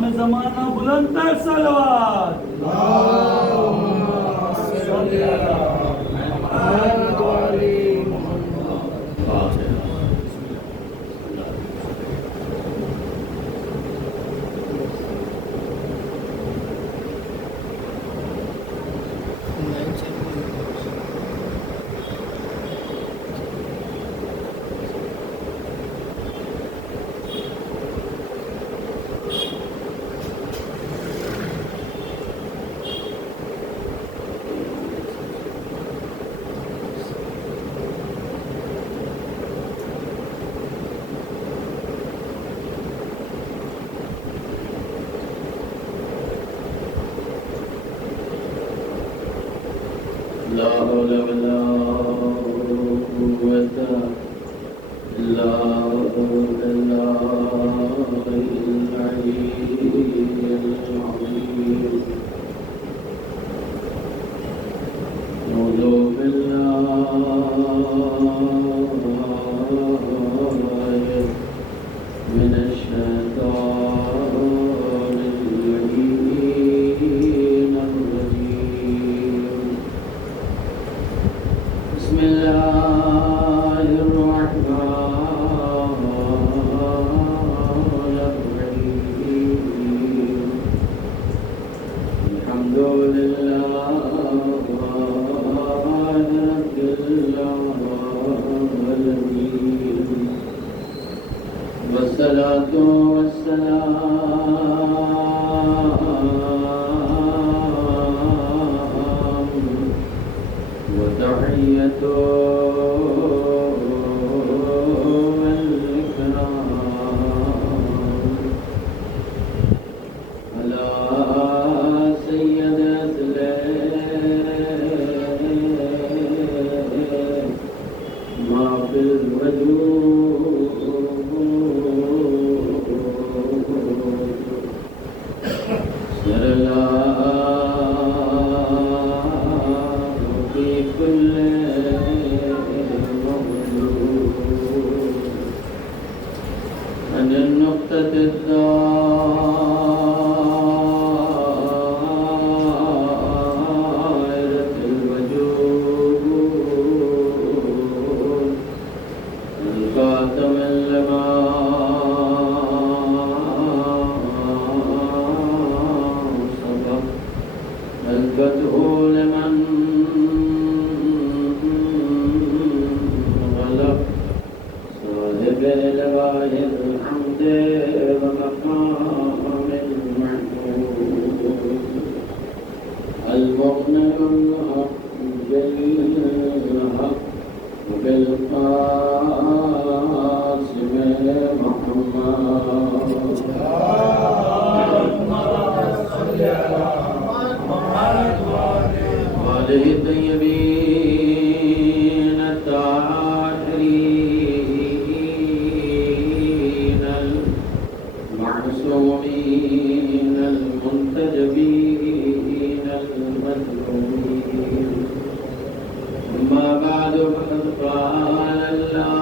امام زمانہ بلند تر صلوات لا حول ولا قوة إلا بالله العلي العظيم أعوذ بالله من الشيطان اللعين الرجيم بسم الله الرحمن الرحيم الحمد لله رب العالمين والصلاة والسلام وتحية والإكرام على سيد ما في الوجود سر في كل مولود عن النقطة الدائرة الوجود الخاتم لما سبق الفتح لمن غلق صاحب لواء الحمد ومقام المحمود المؤمن الحق بالحق وبالقاسم محمد وآله الطيبين الطاهرين المعصومين المنتجبين المظلومين أما بعد فقد قال الله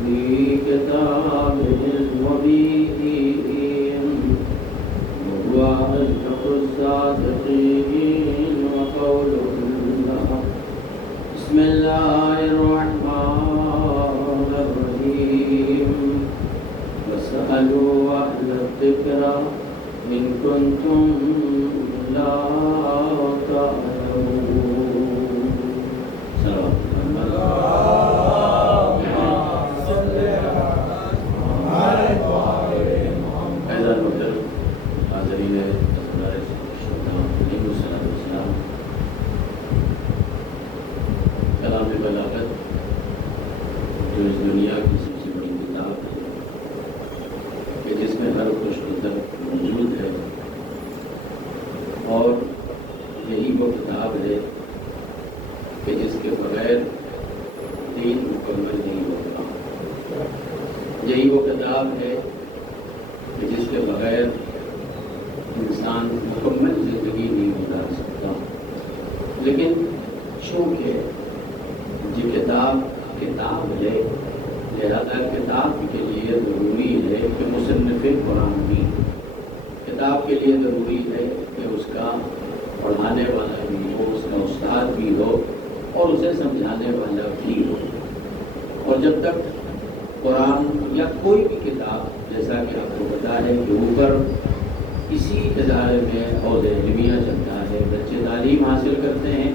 في كتابه المبين وهو أصدق الصادقين وقوله الحق بسم الله الرحمن الرحيم واسألوا أهل الذكر إن كنتم لا تعلمون سلام کلام بلاغت جو اس دنیا کی سب سے بڑی کتاب ہے کہ جس میں ہر خوش قدر موجود ہے اور یہی وہ کتاب ہے کہ جس کے بغیر دین مکمل نہیں ہوتا. یہی وہ کتاب ہے کہ جس کے بغیر انسان مکمل زندگی نہیں گزار سکتا. لیکن چونکہ یہ کتاب ہے لہذا کتاب کے لیے ضروری ہے کہ مصنف قرآن بھی، کتاب کے لیے ضروری ہے کہ اس کا پڑھانے والا بھی ہو، اس کا استاد بھی ہو اور اسے سمجھانے والا بھی ہو۔ اور جب تک قرآن یا کوئی بھی کتاب، جیسا کہ آپ کو پتہ ہے کہ اوپر اسی ادارے میں حوض علمیہ چلتا ہے، بچے تعلیم حاصل کرتے ہیں،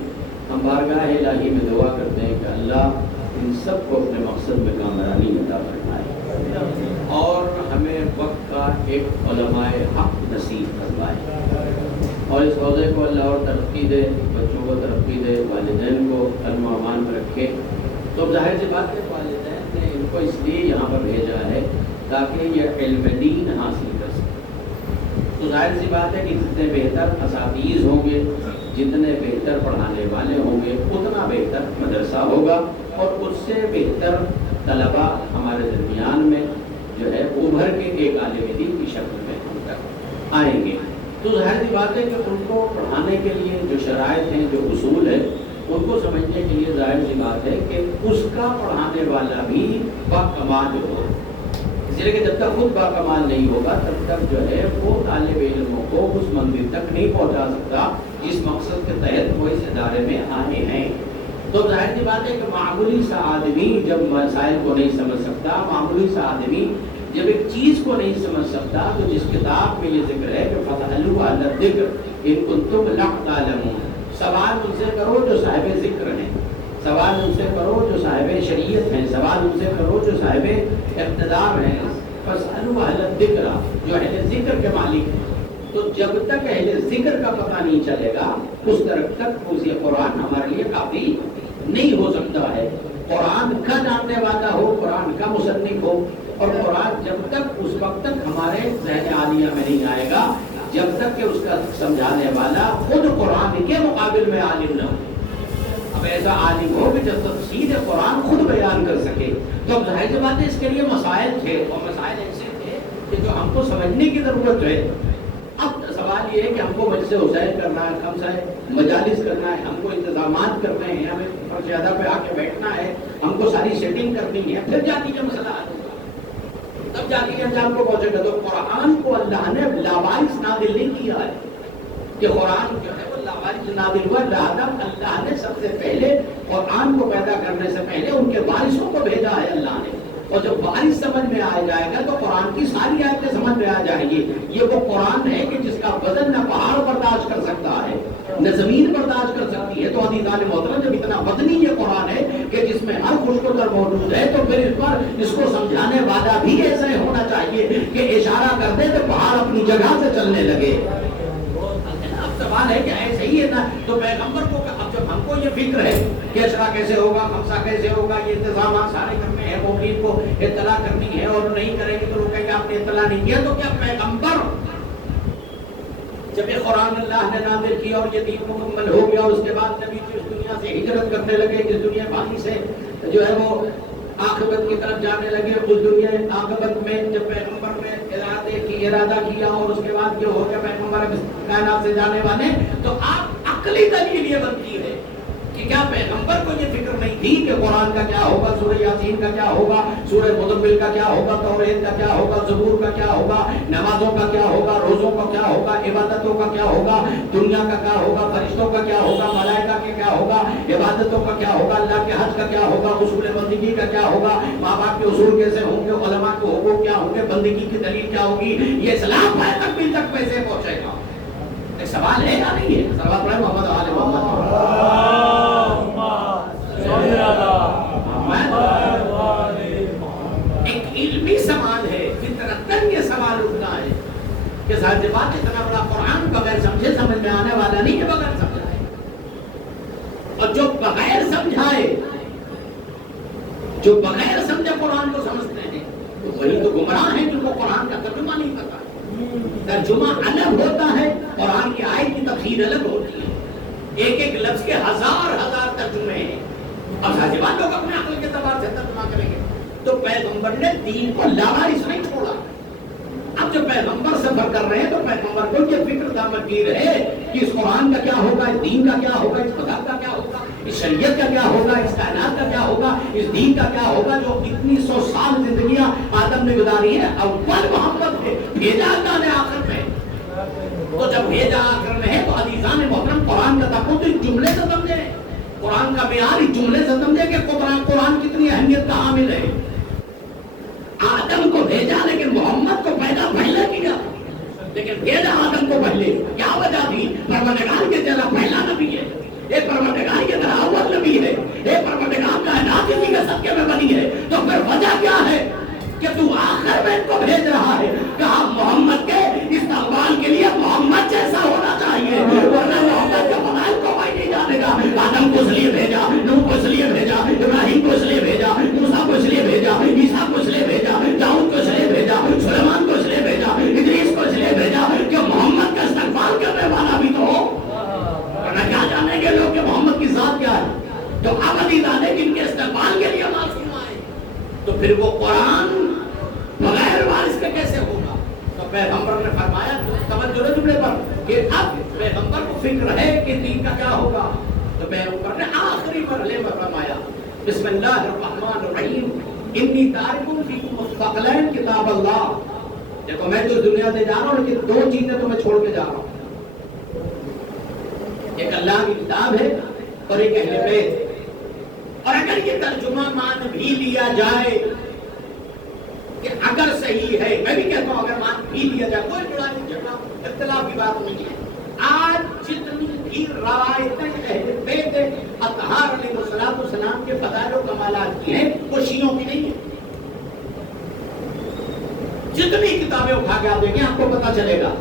ہم بارگاہ الہی میں دعا کرتے ہیں کہ اللہ ان سب کو اپنے مقصد میں کامرانی عطا فرمائے اور ہمیں وقت کا ایک علماء حق نصیب فرمائے، اور اس عہدے کو اللہ اور ترقی دے، بچوں کو ترقی دے، والدین کو علم و امان میں رکھے۔ تو ظاہر سی بات ہے والدین نے ان کو اس لیے یہاں پر بھیجا ہے تاکہ یہ علم دین حاصل کر سکے۔ تو ظاہر سی بات ہے کہ جتنے بہتر اساتذہ ہوں گے، جتنے بہتر پڑھانے والے ہوں گے، اتنا بہتر مدرسہ ہوگا اور اس سے بہتر طلباء ہمارے درمیان میں جو ہے ابھر کے ایک عالم دین کی شکل میں ہم تک آئیں گے۔ تو ظاہر سی بات ہے کہ ان کو پڑھانے کے لیے جو شرائط ہیں، جو اصول ہیں، ان کو سمجھنے کے لیے ظاہر سی بات ہے کہ اس کا پڑھانے والا بھی باکمال ہو، اس لیے کہ جب تک خود باکمال نہیں ہوگا تب تک جو ہے وہ طالب علموں کو اس منزل تک نہیں پہنچا سکتا جس مقصد کے تحت وہ اس ادارے میں آئے ہیں۔ تو ظاہر سی بات ہے کہ معمولی سا آدمی جب مسائل کو نہیں سمجھ سکتا، معمولی سا آدمی جب ایک چیز کو نہیں سمجھ سکتا، تو جس کتاب میں یہ ذکر ہے کہ فَاسْأَلُوا أَهْلَ الذِّكْرِ إِن كُنتُمْ لَا تَعْلَمُونَ، سوال ان سے کرو جو صاحب ذکر ہیں، سوال ان سے کرو جو صاحب شریعت ہیں، سوال ان سے کرو جو صاحب اقتدار ہیں۔ فَاسْأَلُوا أَهْلَ الذِّكْرِ، جو اہل ذکر کے مالک ہیں۔ تو جب تک اہل ذکر کا پتہ نہیں چلے گا اس طرح تک یہ قرآن ہمارے لیے کافی نہیں ہو سکتا ہے۔ قرآن کا جاننے والا ہو، قرآن کا مصنف ہو، اور قرآن جب تک اس وقت تک ہمارے ذہن عالیہ میں نہیں آئے گا جب تک کہ اس کا سمجھانے والا خود قرآن کے مقابل میں عالم نہ ہو۔ اب ایسا عالم ہو کہ جب تفسیر قرآن خود بیان کر سکے، تو اب ظاہر سی بات ہے اس کے لیے مسائل تھے، اور مسائل ایسے تھے کہ جو ہم کو سمجھنے کی ضرورت ہے۔ اب سوال یہ ہے کہ ہم کو مجلس حسین کرنا ہے، ہم سے مجالس کرنا ہے، ہم کو انتظامات کرنے ہیں، ہمیں فرشیادہ پہ آ کے بیٹھنا ہے، ہم کو ساری سیٹنگ کرنی ہے، پھر جا کے مسئلہ حل ہوگا، تب جا کے انجام کو پہنچے گا۔ تو قرآن کو اللہ نے لاوارث نازل نہیں کیا ہے کہ قرآن جو ہے وہ لاوارث نازل ہوا، لہذا اللہ نے سب سے پہلے قرآن کو پیدا کرنے سے پہلے ان کے وارثوں کو بھیجا ہے اللہ نے، اور جب وارث سمجھ میں آ جائے گا تو قرآن کی ساری آیتیں سمجھ میں آ جائیں گی۔ یہ وہ قرآن ہے کہ جس کا وزن نہ پہاڑ برداشت کر سکتا ہے نہ زمین برداشت کر سکتی ہے۔ تو عزیزان محترم، جب اتنا وزنی یہ قرآن ہے کہ جس میں ہر خوش و در موجود ہے، تو پھر اس پر اس کو سمجھانے والا بھی ایسا ہونا چاہیے کہ اشارہ کر دے تو پہاڑ اپنی جگہ سے چلنے لگے۔ اب سوال ہے کہ ایسے ہی ہے نا، تو پیغمبر کو اب جب ہم کو یہ فکر ہے کہ اشرا کیسے ہوگا، خمسہ کیسے ہوگا، یہ انتظامات سارے کرنے ہیں، مومنین کو اطلاع کرنی ہے، اور نہیں کریں گے تو لوگ کہیں گے آپ نے اطلاع نہیں کیا، تو کیا پیغمبر جب یہ قرآن اللہ نے نازل کیا اور یہ دین مکمل ہو گیا، اور اس کے بعد نبی اس دنیا سے ہجرت کرنے لگے، اس دنیا پانی سے جو ہے وہ عاقبت کی طرف جانے لگے، اس دنیا عاقبت میں جب پیغمبر نے ارادہ کیا اور اس کے بعد یہ ہو گیا پیغمبر کائنات سے جانے والے، تو آپ عقلی دلیل یہ بنتی ہے کہ کیا پیغمبر کو یہ فکر نہیں تھی کہ قرآن کا کیا ہوگا، سورہ یاسین کا کیا ہوگا، سورہ مزمل کا کیا ہوگا، توریت کا کیا ہوگا، زبور کا کیا ہوگا، نمازوں کا کیا ہوگا، روزوں کا کیا ہوگا، عبادتوں کا کیا ہوگا، دنیا کا کیا ہوگا، فرشتوں کا کیا ہوگا، ملائکہ کا کیا ہوگا، عبادتوں کا کیا ہوگا، اللہ کے حج کا کیا ہوگا، اصول بندگی کا کیا ہوگا، ماں باپ کے اصول کیسے ہوں گے، علماء کے حقوق کیا ہوں گے، بندگی کی دلیل کیا ہوگی، یہ اسلام ہے تکمیل تک کیسے پہنچے گا؟ ایک سوال ہے یا نہیں ہے؟ سوال پڑھے محمد آل محمد ایک علمی سوال ہے، فطرتاً یہ سوال اٹھنا ہے کہ ظاہر بات اتنا بڑا قرآن بغیر سمجھے سمجھ میں آنے والا نہیں ہے، بغیر سمجھائے، اور جو بغیر سمجھائے، جو بغیر سمجھے قرآن کو سمجھتے ہیں تو وہی تو گمراہ ہیں جن کو قرآن کا ترجمہ نہیں پتا۔ ترجمہ الگ ہوتا ہے، قرآن کی آیت کی تفسیر الگ ہوتی ہے، ایک ایک لفظ کے ہزار ہزار ترجمے ہیں، اور ساجبان لوگ اپنے عقل کے اعتبار سے ترجمہ کریں گے۔ تو پیغمبر نے دین کو لاوارث نہیں چھوڑا۔ اب جب پیغمبر سفر کر رہے ہیں تو پیغمبر کو یہ فکر تعمیر ہے کہ اس قرآن کا کیا ہوگا، اس دین کا کیا ہوگا، اس مذہب کا کیا ہوگا، اس شریعت کا کیا ہوگا، اس کائنات کا کیا ہوگا، اس دین کا کیا ہوگا جو اتنی 100 سال زندگیاں آدم نے گزاری ہیں. اول محمد ہے، بھیجا اللہ نے آخر میں. تو جب بھیجا آخر میں ہے تو عزیزان محترم قرآن کا تقاضا اس جملے سے سمجھے، قرآن کا معیار اس جملے سے سمجھے کہ قرآن کتنی اہمیت کا حامل ہے. آدم کو بھیجا لیکن محمد کو پیدا پہلے کیا، لیکن بھیجا آدم کو پہلے. کیا وجہ تھی؟ پروردگار کے طرح پہلا نبی ہے، ایک پروردگار کے طرح اول نبی ہے، ایک پروردگار کائنات اسی کے صدقے میں بنی ہے. تو پھر وجہ کیا ہے کہ تو آخر میں ان کو بھیج رہا ہے؟ کہا محمد کے استقبال کے لیے محمد جیسا ہونا چاہیے، ورنہ محمد کے فضائل کو کوئی نہیں جانے گا. آدم کو اس لیے بھیجا، نوح کو اس لیے بھیجا، ابراہیم کو اس لیے بھیجا، موسیٰ کو اس لیے بھیجا، عیسیٰ کو اس لیے بھیجا، داؤد کو اس لیے بھیجا، سلیمان کو اس لیے بھیجا، ادریس کو اس لیے بھیجا کہ محمد کا استقبال کرنے والا بھی تو ہو. ورنہ کیا جانیں گے لوگ کہ محمد کی ذات کیا ہے؟ تو اب عزیزان کہ ان کے استقبال کے لیے معصوم آئے تو پھر وہ قرآن بغیر وارث کے کیسے ہوگا؟ تو پیغمبر نے فرمایا توجہ جملے پر کہ اب پیغمبر کو فکر ہے کہ دین کا کیا ہوگا. تو پیغمبر نے آخری مرحلے میں فرمایا بسم اللہ الرحمن الرحیم انی تارک فیکم الثقلین کتاب اللہ. دیکھو میں تو دنیا سے جا رہا ہوں لیکن دو چیزیں تو میں چھوڑ کے جا رہا ہوں. ایک اللہ کی کتاب ہے اور ایک اہل بیت. اور اگر یہ ترجمہ مان بھی لیا جائے کہ اگر صحیح ہے، میں بھی کہتا ہوں اگر مان بھی لیا جائے، کوئی بڑا نہیں جھگڑا اختلاف کی بات نہیں ہے. آج جتنی بھی روایتیں اہل بیت اطہار علیہ السلام کے فضائل و کمالات کی ہیں وہ شیعوں کی نہیں ہے. جتنی کتابیں اٹھا کے آپ دیکھیں آپ کو پتا چلے گا.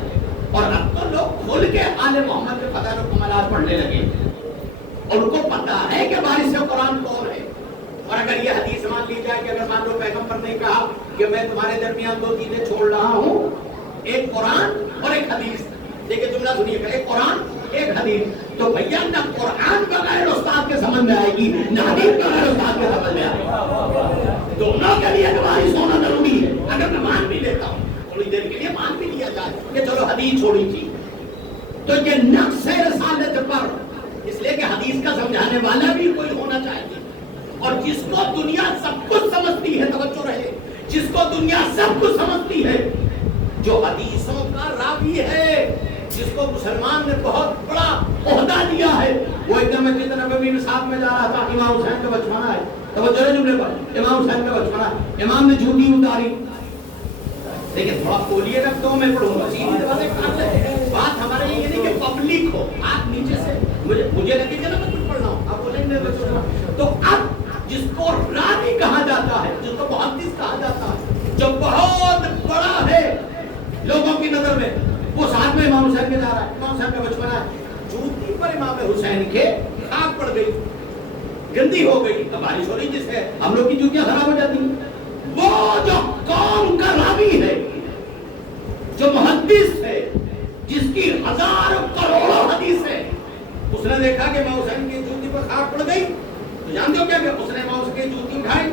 اور اب تو لوگ کھل کے آل محمد کے فضائل و کمالات پڑھنے لگے اور ان کو پتا ہے کہ وارث قرآن کون ہے. اور اگر یہ حدیث مان لی جائے کہ اگر مان لو پیغمبر نے کہا کہ میں تمہارے درمیان دو چیزیں چھوڑ رہا ہوں، ایک قرآن اور ایک حدیث. دیکھیں جملہ سنیے گا، ایک قرآن ایک حدیث. تو بھیا نہ قرآن بغیر استاد کے سمجھ میں آئے گی، نہ حدیث بغیر استاد کے سمجھ میں آئے گی. دونوں کے لیے وارث ہونا ضروری ہے. اگر میں مان بھی لیتا ہوں تھوڑی دیر کے لیے مان بھی لیا جائے کہ چلو حدیث چھوڑی تھی، تو یہ نقص ہے رسالت پر، اس لیے کہ حدیث کا سمجھانے والا بھی کوئی ہونا چاہیے. اور جس کو دنیا سب کچھ سمجھتی ہے، توجہ رہے، جس کو دنیا سب کچھ سمجھتی ہے، جو حدیثوں کا راوی ہے، جس کو مسلمان نے بہت بڑا عہدہ دیا ہے. وہ ایک دم مسجد نبوی میں ساتھ میں جا رہا تھا، امام حسین کا بچپنا ہے، توجہ رہے جملے پر، امام حسین کا بچپنا ہے. امام نے جوتی اتاری. لیکن تھوڑا کھولیے گا تو میں پڑھوں گا. بات ہمارے لیے یہ نہیں کہ پبلک ہو، آپ نیچے سے مجھے لگے کہ میں کچھ پڑھ رہا ہوں، آپ بولیں گے. تو اب جس کو راوی کہا جاتا ہے، جس کو محدث کہا جاتا ہے، جو بہت بڑا ہے لوگوں کی نظر میں، وہ ساتھ میں امام حسین کے جا رہا ہے. امام حسین کا بچپنا ہے. جوتی پر امام حسین کے خاک پڑ گئی، گندی ہو گئی. اب بارش ہو رہی جس سے ہم لوگ کی جوتیاں خراب ہو جاتی ہیں. وہ جو قوم کا راوی ہے، جو محدث ہے، جس کی ہزاروں کروڑوں حدیث ہے، اس نے دیکھا کہ امام حسین کی جوتی پر خاک پڑ گئی. تو جانتے ہو کیا کہ اس نے امام حسین کی جوتی اٹھائی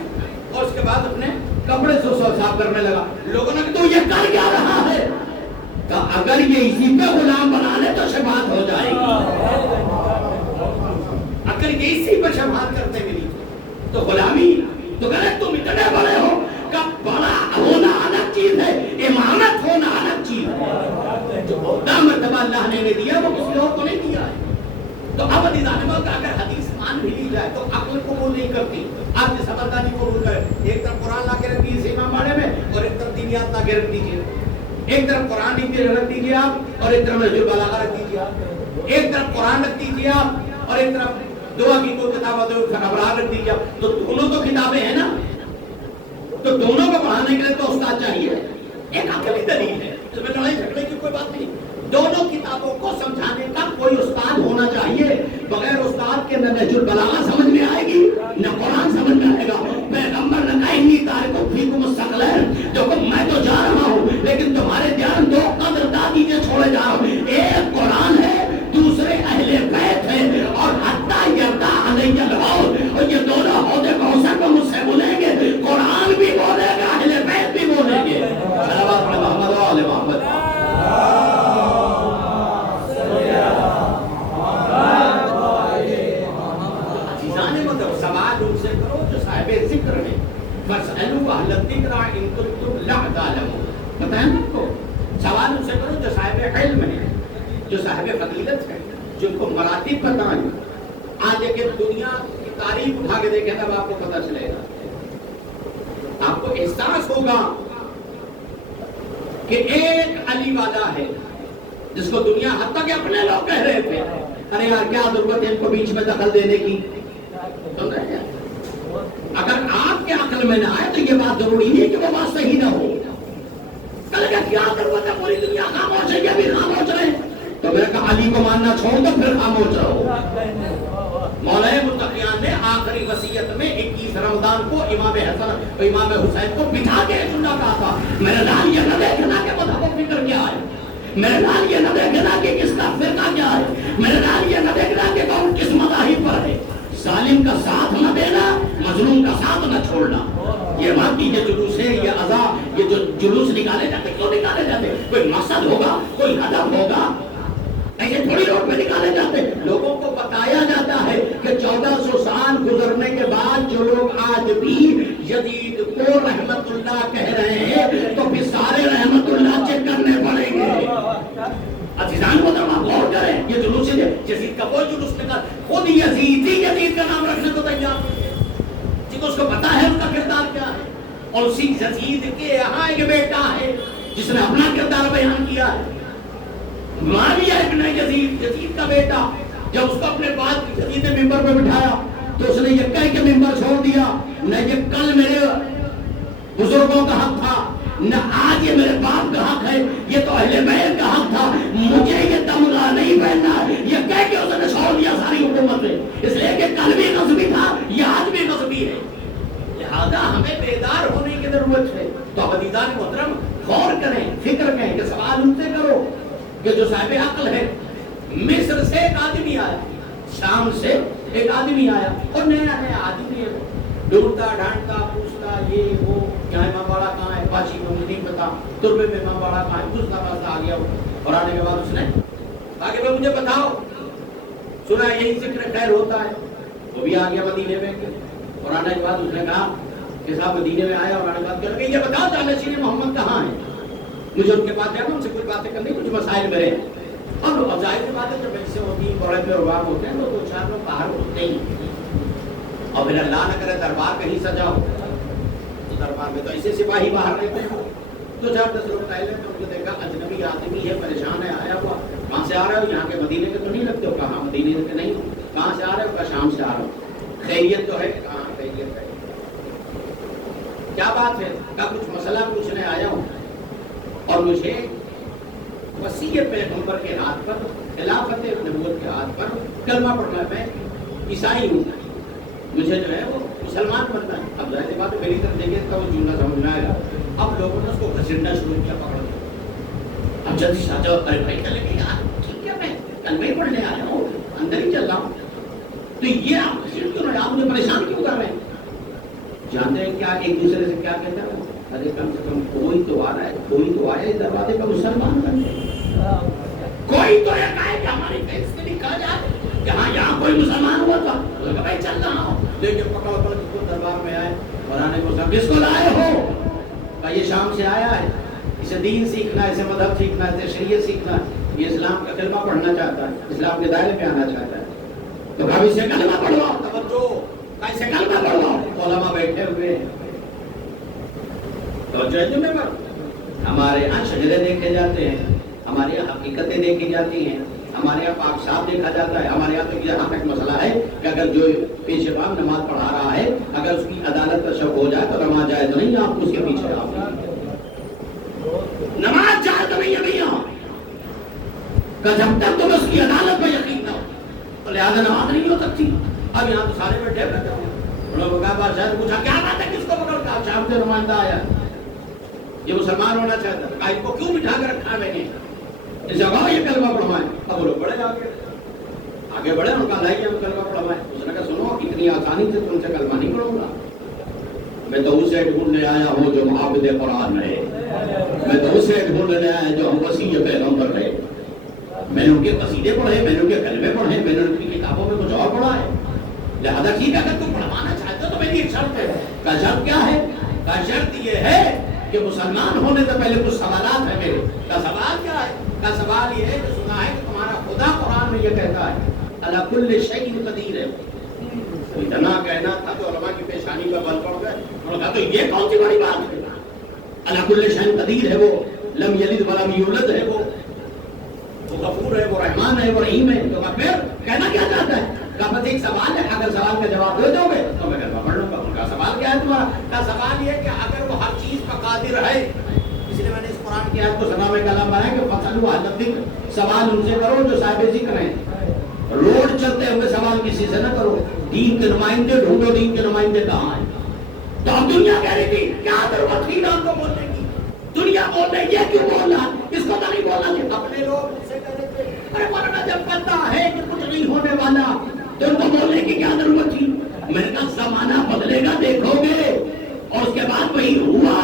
اور اس کے بعد اپنے کپڑے سے صاف کرنے لگا. لوگوں نے کہا تو یہ کر کیا رہا ہے؟ کہ اگر یہ اسی پہ غلام بنا لے تو شفاعت ہو جائے گی. اگر یہ اسی پہ شفاعت کرتے ملی تو غلامی. تو کہتے تم اتنے بڑے ہو کہ بڑا ہونا الگ چیز ہے، امانت ہونا الگ چیز ہے. جو عہدہ مرتبہ اللہ نے دیا وہ کسی اور کو نہیں دیا ہے. تو اب عزیزان اگر حدیث مان بھی لی جائے تو عقل قبول نہیں کرتی. آپ کی سمجھداری قبول کریں. ایک طرف قرآن لا کے رکھ دیجیے امام باڑے میں اور ایک طرف دینیات لا کے رکھ دیجیے. ایک طرف قرآن رکھ دیجیے آپ اور ایک طرف نہج البلاغہ رکھ دیجیے آپ. ایک طرف قرآن رکھ دیجیے آپ اور ایک طرف دعا کی کوئی کتاب ابرار رکھ دیجیے آپ. تو دونوں تو کتابیں ہیں نا، تو دونوں کو پڑھانے کے لیے تو استاد چاہیے. ایک عقلی دلیل ہے، اس میں لڑائی جھگڑے کی کوئی بات نہیں. دونوں کتابوں کو سمجھانے کا کوئی استاد ہونا چاہیے. بغیر استاد کے نہ نہج البلاغہ سمجھ میں آئے گی نہ قرآن سمجھ میں آئے گا. پیغمبر نے کہا انی تارک فیکم الثقلین، دیکھو میں تو جا رہا ہوں لیکن تمہارے دھیان دو قدردانی کے چھوڑے جا رہا ہوں. ایک قرآن ہے، دوسرے اہل بیت ہے، اور حتی یرضا علیہ القول. اور یہ دونوں عہدے کوثر کو مجھ سے بولیں گے، قرآن بھی بولے گا، اہل بیت بھی بولیں گے. صلوات علی محمد و آل محمد. اہل الذکر ان کنتم لا تعلمون. بتائیں ان کو سوال ان سے کرو جو صاحب علم ہے, جو صاحب فضیلت ہے, جن کو مراتب پتہ ہے. آج دیکھیں دنیا کی تاریخ اٹھا کے دیکھیں تب آپ کو پتہ چلے گا, آپ کو احساس ہوگا کہ ایک علی والا ہے جس کو دنیا حتیٰ کہ اپنے لوگ کہہ رہے تھے ارے یار کیا ضرورت ہے ان کو بیچ میں دخل دینے کی. سن رہے ہیں, اگر آپ کے عقل میں نہ آئے تو یہ بات ضروری نہیں کہ وہ بات صحیح نہ ہو. کل کا کیا ضرورت ہے, پوری دنیا خاموش ہے, یہ بھی خاموش رہے. تو میں نے کہا علی کو ماننا چھوڑ دو پھر خاموش رہو. مولا متقیان نے آخری وصیت میں 21 رمضان کو امام حسن اور امام حسین کو بٹھا کے سننا کہا تھا. میرے لال یہ نہ دیکھنا کہ مذہب و فکر کیا ہے, میرے لال یہ نہ دیکھنا کہ کس کا فرقہ کیا ہے, میرے لال یہ نہ دیکھنا کہ کون کس مذاہب پر ہے. ظالم کا ساتھ نہ دینا, مظلوم کا ساتھ نہ چھوڑنا. یہ بات کی یہ جلوس ہے, یہ عزا, یہ جو جلوس نکالے جاتے کیوں نکالے جاتے؟ کوئی مقصد ہوگا, کوئی ہدف ہوگا, ایسے تھوڑی روڈ میں نکالے جاتے. لوگوں کو بتایا جاتا ہے کہ 1400 سال گزرنے کے بعد جو لوگ آج بھی یزید کو رحمت اللہ کہہ رہے ہیں تو پھر سارے رحمت اللہ چیک کرنے پڑیں گے. عزیزان محترم غور کریں, یہ جلوس ہے یزید کا کوئی جلوس نکال, خود یزید ہی یزید کا نام رکھنے کو تیار, جس کو اس کو پتا ہے اس کا کردار کیا ہے. اور اسی یزید کے یہاں ایک بیٹا ہے جس نے اپنا کردار بیان کیا ہے. معاویہ ابن یزید, یزید کا بیٹا, جب اس کو اپنے بعد یزید نے ممبر پہ بٹھایا تو اس نے یہ کہہ کے ممبر چھوڑ دیا, نہ یہ کل میرے بزرگوں کا حق تھا, نہ آج یہ میرے باپ کا حق ہے, یہ تو اہل بیت کا حق تھا, مجھے یہ تمغہ نہیں پہننا. یہ کہہ کے اس نے چھوڑ دیا ساری حکومت میں, اس لیے کہ کل بھی غصبی تھا, یہ آج بھی غصبی ہے. لہذا ہمیں بیدار ہونے کی ضرورت ہے. تو عزیزان محترم غور کریں, فکر کریں کہ سوال ان سے کرو کہ جو صاحب عقل ہے. مصر سے ایک آدمی آیا, شام سے ایک آدمی آیا, اور نیا نیا آدمی ہے, ڈھونڈتا ڈھانڈتا پوچھتا یہ وہ, یہاں امام باڑہ کہاں ہے, پاچی کو نہیں پتا, تربے میں امام باڑہ کہاں ہے, پوچھتا پوچھتا آ گیا وہ. اور آنے کے بعد اس نے آگے میں مجھے بتاؤ, سنا یہی ذکر خیر ہوتا ہے. وہ بھی آ گیا مدینے میں, اور آنے کے بعد اس نے کہا کہ صاحب مدینے میں آیا, اور آنے کے بعد کہا کہ یہ بتاؤ جانشین محمد کہاں ہے, مجھے ان کے پاس جانا, ان سے کچھ باتیں کرنی, کچھ مسائل میرے ہیں. اور ظاہر سی بات ہے جب ایسے ہوتی ہیں بڑے پروگرام ہوتے ہیں تو دو چار لوگ باہر ہوتے ہی, اور پھر اللہ نہ کرے دربار کہیں سجا ہو تو دربار میں تو ایسے سپاہی باہر رہتے ہیں. تو جب 10 لوگ ٹہلے تو ان کو دیکھا اجنبی آدمی ہے, پریشان ہے, آیا ہوا, کہاں سے آ رہے ہو, یہاں کے مدینے کے تو نہیں لگتے ہو, کہاں مدینے کے نہیں, کہاں سے آ رہے ہو, کہاں شام سے آ رہے ہو, خیریت تو ہے, کہاں خیریت ہے, کیا بات ہے, کہا کچھ مسئلہ پوچھنے آیا ہوں, اور مجھے وصیت پیغمبر کے ہاتھ پر, خلافت نبوت کے ہاتھ پر کلمہ پڑھنا ہے. میں عیسائی ہوں, مجھے جو ہے وہ مسلمان بننا ہے. اب ظاہر بات ہے میری طرف دیکھیں تو وہ جملہ سمجھنا آئے گا. اب لوگوں نے اس کو گھسیٹنا شروع کیا, پکڑ کے, اب جلدی سے آ جاؤ, ارے بھائی چلے گئے یار, ٹھیک ہے میں کلمہ ہی پڑھنے آیا ہوں, اندر ہی چل رہا ہوں, تو یہ آپ گھسیٹ کیوں رہے, آپ مجھے پریشان کیوں کر رہے ہیں؟ جانتے ہیں کیا ایک دوسرے سے کیا کہتے ہیں, ارے کم سے کم کوئی تو آ رہا ہے, کوئی تو آیا اس دروازے پر مسلمان بننے, کوئی تو ایک آئے کہ ہماری فیس سے نکلا جائے کہ ہاں یہاں کوئی مسلمان ہوا تھا, تو کہ بھائی چل رہا ہوں. لیکن پکڑ پکڑ کس کو دربار میں آئے, اور آنے کو سب کس کو لائے ہو, کہ یہ شام سے آیا ہے, اسے دین سیکھنا ہے, اسے مذہب سیکھنا ہے, اسے شریعت سیکھنا ہے, یہ اسلام کا کلمہ پڑھنا چاہتا ہے, اسلام کے دائرے میں آنا چاہتا ہے, تو بھائی اسے کلمہ پڑھواؤ, توجہ, اسے کلمہ پڑھواؤ. علماء بیٹھے ہوئے ہیں, توجہ میں ہمارے یہاں شجرے دیکھے جاتے ہیں, ہمارے یہاں حقیقتیں دیکھی جاتی ہیں, ہمارے یہاں پاک صاحب دیکھا جاتا ہے. ہمارے یہاں تو یہاں تک مسئلہ ہے کہ اگر جو پیش امام نماز پڑھا رہا ہے اگر اس کی عدالت پر شک ہو جائے تو نماز جائز نہیں, آپ اس کے پیچھے آپ نماز جائز نہیں ہے بھیا, کہ جب تک تم اس کی عدالت پر یقین نہ ہو تو لہٰذا نماز نہیں ہو سکتی. اب یہاں تو سارے بیٹھے بیٹھے ہیں, انہوں نے کہا بادشاہ نے پوچھا کیا بات ہے, کس کو پکڑ کر شام سے نمائندہ آیا, یہ مسلمان ہونا چاہتا ہے, اس کو کیوں بٹھا کر رکھا میں نے, اس جگہ یہ کلمہ پڑھوائیں. اب وہ لوگ بڑے آگے بڑھے, ان کا لائیے ہم کلمہ پڑھوائیں. اس نے کہا سنو اتنی آسانی سے تم سے کلمہ نہیں پڑھوں گا, میں تو اسے ڈھونڈنے آیا ہوں جو محافظ قرآن رہے, میں تو اسے ڈھونڈنے آیا جو وصی پیغمبر رہے, میں نے ان کے قصیدے پڑھے, میں نے ان کے کلمے پڑھے, میں نے ان کی کتابوں میں کچھ اور پڑھا ہے. لہذا ٹھیک ہے اگر تم پڑھوانا چاہتے ہو تو میری ایک شرط ہے. کا شرط کیا ہے, کا شرط یہ ہے کہ مسلمان ہونے سے پہلے کچھ سوالات ہیں میرے. کا سوال کیا ہے؟ کا سوال یہ ہے کہ سنا ہے کہ تمہارا خدا قرآن میں یہ کہتا ہے علی کل شیء قدیر ہے. اتنا کہنا تھا تو علماء کی پیشانی پر بل پڑ گئے. انہوں نے کہا تو یہ کون سی بڑی بات ہے؟ علی کل شیء قدیر ہے، وہ لم یلد ولم یولد ہے، وہ غفور ہے، وہ رحمان ہے، وہ رحیم ہے. تو پھر کہنا کیا چاہتا ہے؟ کہا بس ایک سوال ہے، اگر سوال کا جواب دے دو گے تو میں کلمہ پڑھ لوں گا. ان کا سوال کیا ہے تمہارا؟ کا سوال یہ کہ اگر وہ ہر چیز پر قادر ہے، اس لیے میں نے اس قرآن کی آیت کو سنا میں کلام بنایا کہ فصلوا اہل الذکر، سوال ان سے کرو جو صاحب ذکر ہیں. روڈ چلتے ہوئے سوال کسی سے نہ کرو. دین کے نمائندے ڈھونڈو، دین کے نمائندے کہاں ہیں؟ تو اب دنیا کہہ رہی تھی کیا ضرورت تھی ایران کو بولنے کی؟ دنیا بول رہی ہے کیوں بول رہا؟ اس کو تو نہیں بولنا چاہیے. اپنے لوگ ان سے کہہ رہے تھے ارے مولانا جب پتہ ہے کہ کچھ نہیں ہونے والا تو ان کو بولنے کی کیا ضرورت تھی؟ میں نے کہا زمانہ بدلے گا دیکھو گے. اور اس کے بعد وہی ہوا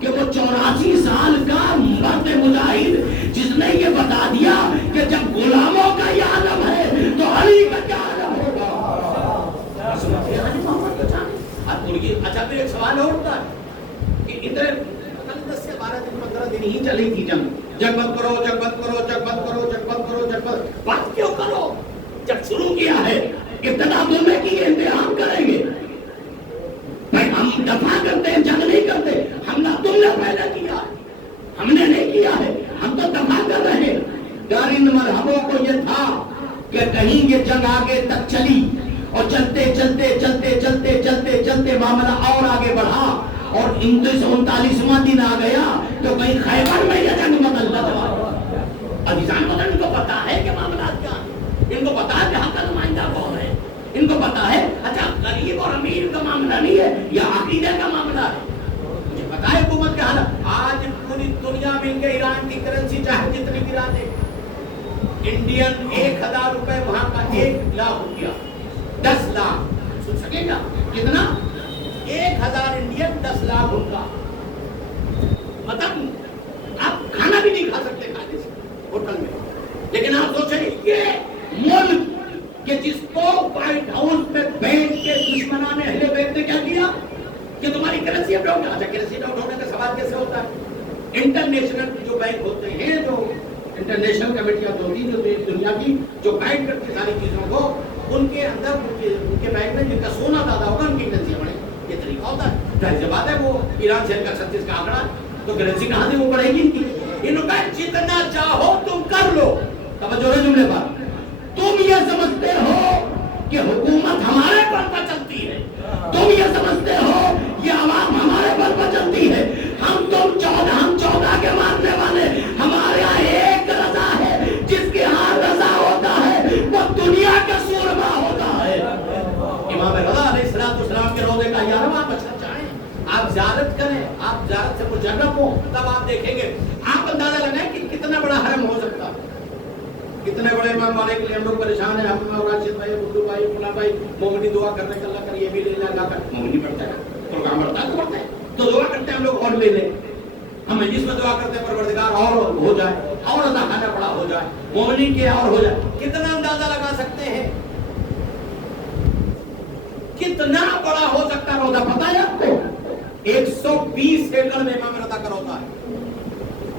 کہ وہ 84 سال کا مرد مجاہد جس نے یہ بتا دیا کہ جب غلاموں کا یہ عالم ہے تو علی کا کیا عالم ہوگا. اچھا پھر ایک سوال اور اٹھتا ہے کہ ادھر 10 سے 12 دن 15 دن ہی چلی تھی جنگ بند کرو، جنگ بند کرو، جنگ بند کرو، جنگ بند کرو، جنگ بند. بات کیوں کرو؟ جب شروع کیا ہے ابتدا بولنے کی یہ انتظام کریں گے. بھائی ہم دفاع کرتے ہیں، جنگ نہیں کرتے. حملہ تم نے پہلے کیا، ہم نے نہیں کیا ہے، ہم تو دفاع کر رہے ہیں. دارین مرحبوں کو یہ تھا کہ کہیں یہ جنگ آگے تک چلی اور چلتے چلتے چلتے چلتے چلتے چلتے معاملہ اور آگے بڑھا اور 39واں دن آ گیا تو کہیں خیبر میں یہ جنگ بدل لگا. عزیزان بدل ان کو پتا ہے کہ معاملات کیا ہیں، ان کو پتا ہے کہ حق کا نمائندہ کون ہے، ان کو پتا ہے اچھا غریب اور امیر کا معاملہ نہیں ہے یا عقیدے کا معاملہ ہے. مجھے پتا ہے حکومت کا حالت. آج پوری دنیا میں کے ایران کی کرنسی چاہے جتنی گرا دے، انڈین 1000 روپے وہاں کا 1 لاکھ روپیہ 10 لاکھ سن سکے گا کتنا؟ 1000 انڈین 10 لاکھ ان کا. مطلب آپ کھانا بھی نہیں کھا سکتے کھانے سے ہوٹل میں. لیکن آپ سوچیں یہ ملک کہ جس کو وائٹ ہاؤس میں بیٹھ کے دشمنان اہل بیت نے کیا کیا کہ تمہاری کرنسی اپ ڈاؤن. اچھا کرنسی ڈاؤن ہونے کا سوال کیسے ہوتا ہے؟ انٹرنیشنل جو بینک ہوتے ہیں، جو انٹرنیشنل کمیٹیاں ہوتی ہیں جو دنیا کی جو گائیڈ کرتی ساری چیزوں کو، ان کے اندر ان کے بینک میں جن کا سونا زیادہ ہوگا ان کی کرنسی بڑھے. یہ طریقہ ہوتا ہے. ظاہر سی بات ہے وہ ایران سے 36 کا آنکڑا تو کرنسی کہاں سے وہ بڑھے گی؟ انہوں نے جتنا چاہو تم کر لو. توجہ ہے جملے پر. تم یہ سمجھتے ہو کہ حکومت ہمارے پر چلتی ہے، تم یہ سمجھتے ہو یہ عوام ہمارے پر چلتی ہے. ہم 14 کے ماننے والے. ہمارے یہاں ایک رضا ہے جس کے ہاں رضا ہوتا ہے وہ دنیا کا سورما ہوتا ہے. امام رضا علیہ السلام کے روضے کا 11واں بچہ چاہیں آپ زیارت کریں، آپ زیارت سے مجرب ہو تب آپ دیکھیں گے. آپ اندازہ لگائیں کہ کتنا بڑا حرم ہو سکتا ہے. کتنے بڑے امام والے کے لیے ہم لوگ پریشان ہیں. ہم راشد بھائی، بدو بھائی، فلاں بھائی مومنی دعا کرنے کا اللہ کر یہ بھی لے لے. اللہ کر مومنی پڑھتا ہے تو کام پڑھتا ہے تو پڑھتے ہیں تو دعا کرتے ہیں ہم لوگ اور لے لیں. ہم مجلس میں دعا کرتے ہیں پروردگار اور ہو جائے اور ادا خانہ بڑا ہو جائے، مومنی کے اور ہو جائے. کتنا اندازہ لگا سکتے ہیں کتنا بڑا ہو سکتا ہے روزہ؟ پتا ہے آپ کو 120 ایکڑ میں امام رضا کا روزہ ہے.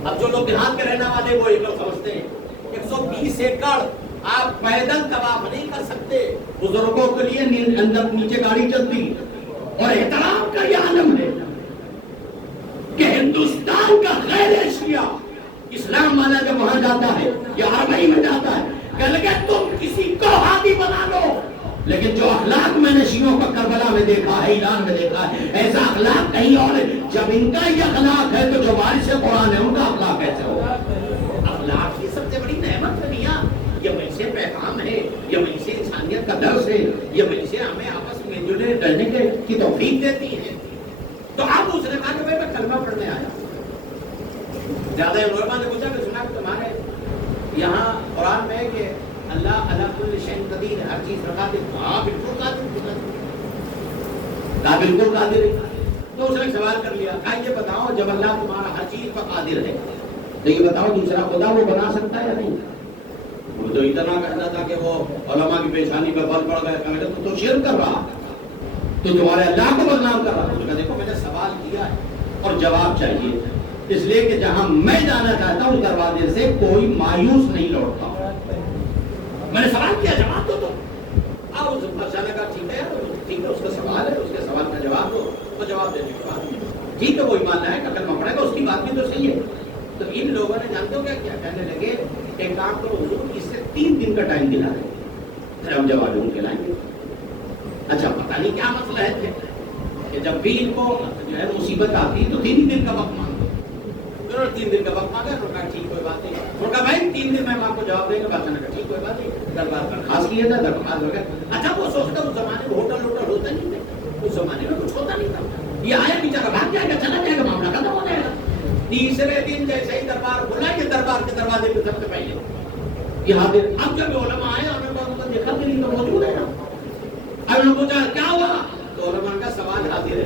اب جو لوگ دیہات کے رہنے والے وہ ایکڑ سمجھتے ہیں. 120 ایکڑ آپ پیدل طواف نہیں کر سکتے. بزرگوں کے لیے اندر نیچے گاڑی چلتی. اور احترام کا یہ عالم ہے کہ ہندوستان کا غیر ایشیا اسلام والا جب وہاں جاتا ہے یا عربی میں جاتا ہے کہ لگے تم کسی کو ہادی بنا لو. لیکن جو اخلاق میں نے شیعوں کا کربلا میں دیکھا ہے، ایران میں دیکھا ہے، ایسا اخلاق کہیں اور ہے. جب ان کا یہ اخلاق ہے تو جو وارث قرآن ہے ان کا اخلاق کیسے ہوگا؟ اخلاق کی سب سے بڑی نعمت ہے دنیا. یہ وہیں سے پیغام ہے، یہ وہیں سے انسانیت کا درس ہے، یہ وہیں سے ہمیں آپس میں جڑے رہنے کی توفیق دیتی ہے. تو آپ اس نے کہا کہ بھائی میں کلمہ پڑھنے آیا. زیادہ علماء نے پوچھا کہ سنا کہ تمہارے یہاں قرآن میں ہے کہ اللہ علی کل شیء قدیر، ہر چیز پر قادر. ہاں بالکل قادر، کہا بالکل قادر ہے. تو اس نے سوال کر لیا، کہا یہ بتاؤ جب اللہ تمہارا ہر چیز پر قادر ہے تو یہ بتاؤ دوسرا خدا وہ بنا سکتا ہے یا نہیں؟ وہ تو اتنا کہتا تھا کہ وہ علماء کی پیشانی پہ بل پڑ گئے. تو شرک کر رہا. تو تمہارے اللہ کو بدنام کر رہا ہے. دیکھو میں نے سوال کیا ہے اور جواب چاہیے، اس لیے کہ جہاں میں جانا چاہتا ہوں دروازے سے کوئی مایوس نہیں لوٹتا. میں نے سوال کیا، جواب دو. آپ اس افسانہ کا ٹھیک ہے اس کا سوال ہے، اس کے سوال کا جواب دو. اور جواب دینے کے بعد ٹھیک ہے وہ ایمان لائے گا، کلمہ پڑھے گا، اس کی بات بھی تو صحیح ہے. تو ان لوگوں نے جانتے ہو کیا کہنے لگے، ایک کام کرو حضور، اس سے 3 دن کا ٹائم دلا دیں، پھر ہم جواب ڈھونڈ کے لائیں گے. اچھا پتہ نہیں کیا مسئلہ ہے کہ جب بھی ان کو جو ہے مصیبت آتی ہے تو 3 دن کا وقت مانگو. 3 دن کا وقت مانگا. انہوں نے کہا ٹھیک کوئی بات نہیں. انہوں نے کہا بھائی 3 دن میں آپ کو جواب دیں گے. بادشاہ نے کہا ٹھیک کوئی بات نہیں. دربار پر خاص کیا تھا، دربار ہو گیا. اچھا وہ سوچتا اس زمانے میں ہوٹل ہوتا نہیں تھے، اس زمانے میں کچھ ہوتا نہیں تھا. یہ آیا بیچارہ بھاگ جائے گا، چلا جائے گا، معاملہ ختم ہو جائے گا. تیسرے دن جیسے ہی دربار کھلا کہ دربار کے دروازے پہ سب سے پہلے یہ حاضر. اب جب علماء آئے انہوں نے دیکھا کہ نہیں تو موجود ہے نا. اب انہوں نے پوچھا کیا ہوا، تو علماء کا سوال حاضر ہے.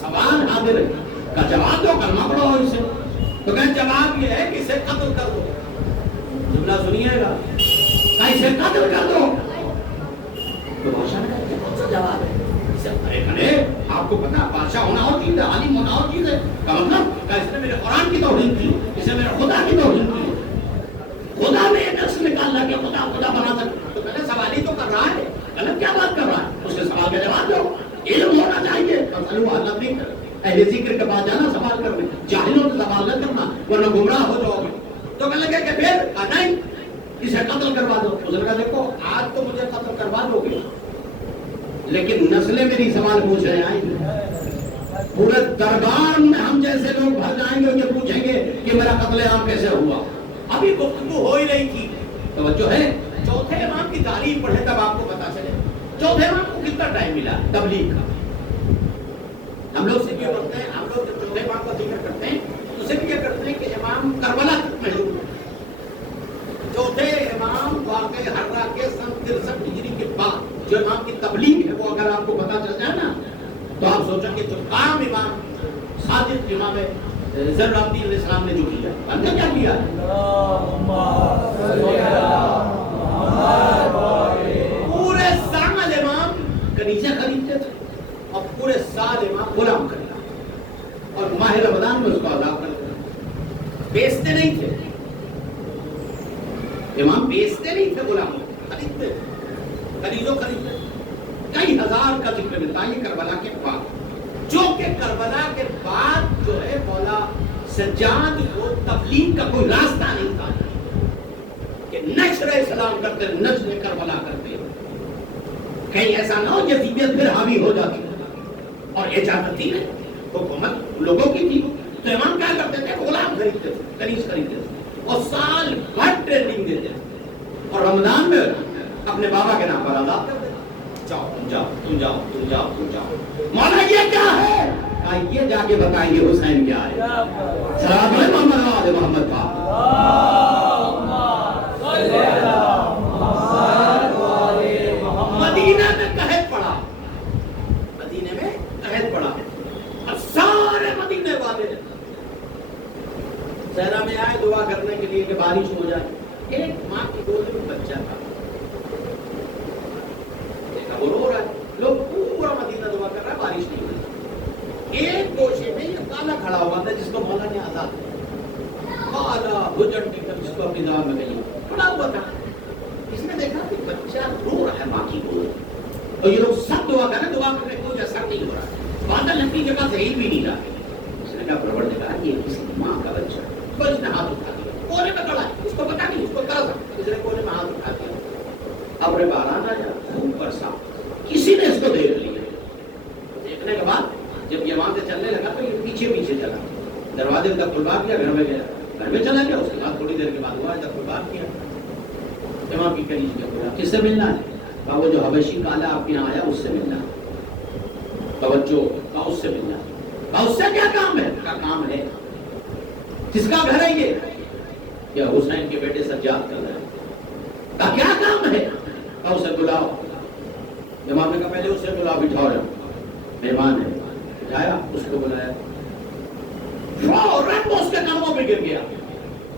سوال حاضر ہے کا جواب دو، کلمہ پڑھو اس سے. تو کہیں جواب یہ ہے کہ اسے قتل کر دو. جملہ سنیے گا، اسے قتل کر دو. تو بادشاہ نے کہا کون سا جواب ہے؟ آپ کو پتا بادشاہ ہونا اور چیز ہے، عالم ہونا اور چیز ہے. کا مطلب اس نے میرے قرآن کی توہین کی، اس نے میرے خدا کی توہین کی. خدا نے ایک نقص نکالا کہ خدا بنا سکتا. تو میں نے سوال ہی تو کر رہا ہے، غلط کیا بات کر رہا ہے؟ اس کے سوال کا جواب دو. علم ہونا چاہیے. اہل ذکر کے پاس جانا سوال کرنے، جاہلوں سے سوال نہ کرنا ورنہ گمراہ ہو جاؤ گے. تو کہنے لگے کہ پھر نہیں اسے قتل کروا دو. اس نے کہا دیکھو آج تو مجھے قتل کروا دو گے لیکن نسلیں میری سوال پوچھ رہے آئیں گے. پورے دربار میں ہم جیسے لوگ بھر جائیں گے اور یہ پوچھیں گے کہ میرا قتل عام کیسے ہوا. ابھی گفتگو ہو ہی رہی تھی. توجہ ہے. چوتھے امام کی تعریف پڑھے تب آپ کو پتا چلے چوتھے امام کو کتنا ٹائم ملا تبلیغ کا. ہم لوگ سے کیا کرتے ہیں، ہم لوگ جب چوتھے امام کا ذکر کرتے ہیں تو صرف یہ کرتے ہیں کہ امام کربلا تک محدود ہے. چوتھے امام واقع حرہ کے سن 63 ہجری کے بعد جو امام کی تبلیغ ہے وہ اگر آپ کو پتا چل جائے نا تو آپ سوچیں کہ جو کام امام صادق امام ذر العابدین علیہ السلام نے جو کیا بندہ کیا کیا. پورے سال امام کنیزیں خریدتے تھے اور پورے سال امام غلام خریدا اور ماہ رمضان میں اس کو آزاد کرتے تھے. بیچتے نہیں تھے امام، بیچتے نہیں تھے، غلام خریدتے تھے، کنیزوں خریدتے. کئی ہزار کا ذکر ملتا ہے کربلا کے بعد، جو کہ کربلا کے بعد جو ہے مولا سجاد کو تبلیغ کا کوئی راستہ نہیں تھا کہ نشر اسلام کرتے، نشر کربلا کرتے. کہیں ایسا نہ ہو یزیدیت پھر حاوی ہو جاتی اور اجازت تھی حکومت لوگوں کی تھی. تو امام کیا کرتے تھے، غلام خریدتے تھے، کنیز خریدتے تھے اور سال بھر ٹریننگ دیتے تھے اور رمضان میں اپنے بابا کے نام پر آزاد کرتے. جاؤ تم جاؤ تم جاؤ تم جاؤ تم جاؤ. مولا یہ کیا ہے؟ یہ جا کے بتائیں گے حسین کیا ہے. سلام محمد محمد کا مدینہ میں قحط پڑا، مدینے میں قحط پڑا اور سارے مدینے والے صحرا میں آئے دعا کرنے کے لیے کہ بارش ہو جائے. ایک ماں کی گود میں بچہ تھا، دیکھا وہ رو رہا ہے، لوگ پورا مدینہ دعا کر رہا ہے، بارش نہیں ہوئی. ایک گوشے میں یہ کالا کھڑا ہوا تھا جس کو مولا نے آزاد کیا، کالا بھجن ٹکر جس کو اپنی دعا میں گئی کھڑا ہوا تھا. اس نے دیکھا کہ بچہ رو رہا ہے ماں کی گود اور یہ لوگ سب دعا کر رہے ہیں، دعا کرنے کوئی اثر نہیں ہو رہا، بادل اپنی جگہ سے ہل بھی نہیں رہا. اس نے کہا پروردگار یہ کسی ماں کا بچہ ہے. تو اس نے ہاتھ اٹھا دیا، کونے میں کھڑا ہے، اس کو پتا نہیں، اس کو ترس ہے، اس نے کونے میں ہاتھ اٹھا دیا. اب رے باران آیا، خوب برسا، کسی نے اس کو دیکھ لیا. دیکھنے کے بعد جب یہ وہاں سے چلنے لگا تو یہ پیچھے پیچھے چلا، دروازے تک کھلوا دیا، گھر میں گیا، گھر میں چلا گیا. اس کے بعد تھوڑی دیر کے بعد ہوا جب کھلوا کیا، امام کی کنیز میں بولا کس سے ملنا ہے؟ کہا وہ جو حبشی کالا آپ کے یہاں آیا اس سے ملنا. توجہ، کہا اس سے ملنا. کہا اس سے کیا کام ہے؟ کہا کام ہے. کس کا گھر ہے یہ؟ حسین کے بیٹے سجاد کا گھر. کہا کیا کام ہے؟ کہا اسے بلاؤ. امام نے کہا پہلے اسے بلاؤ، بٹھاؤ، مہمان ہے. بٹھایا، اس کو بلایا، فوراً وہ اس کے قدموں پہ گر گیا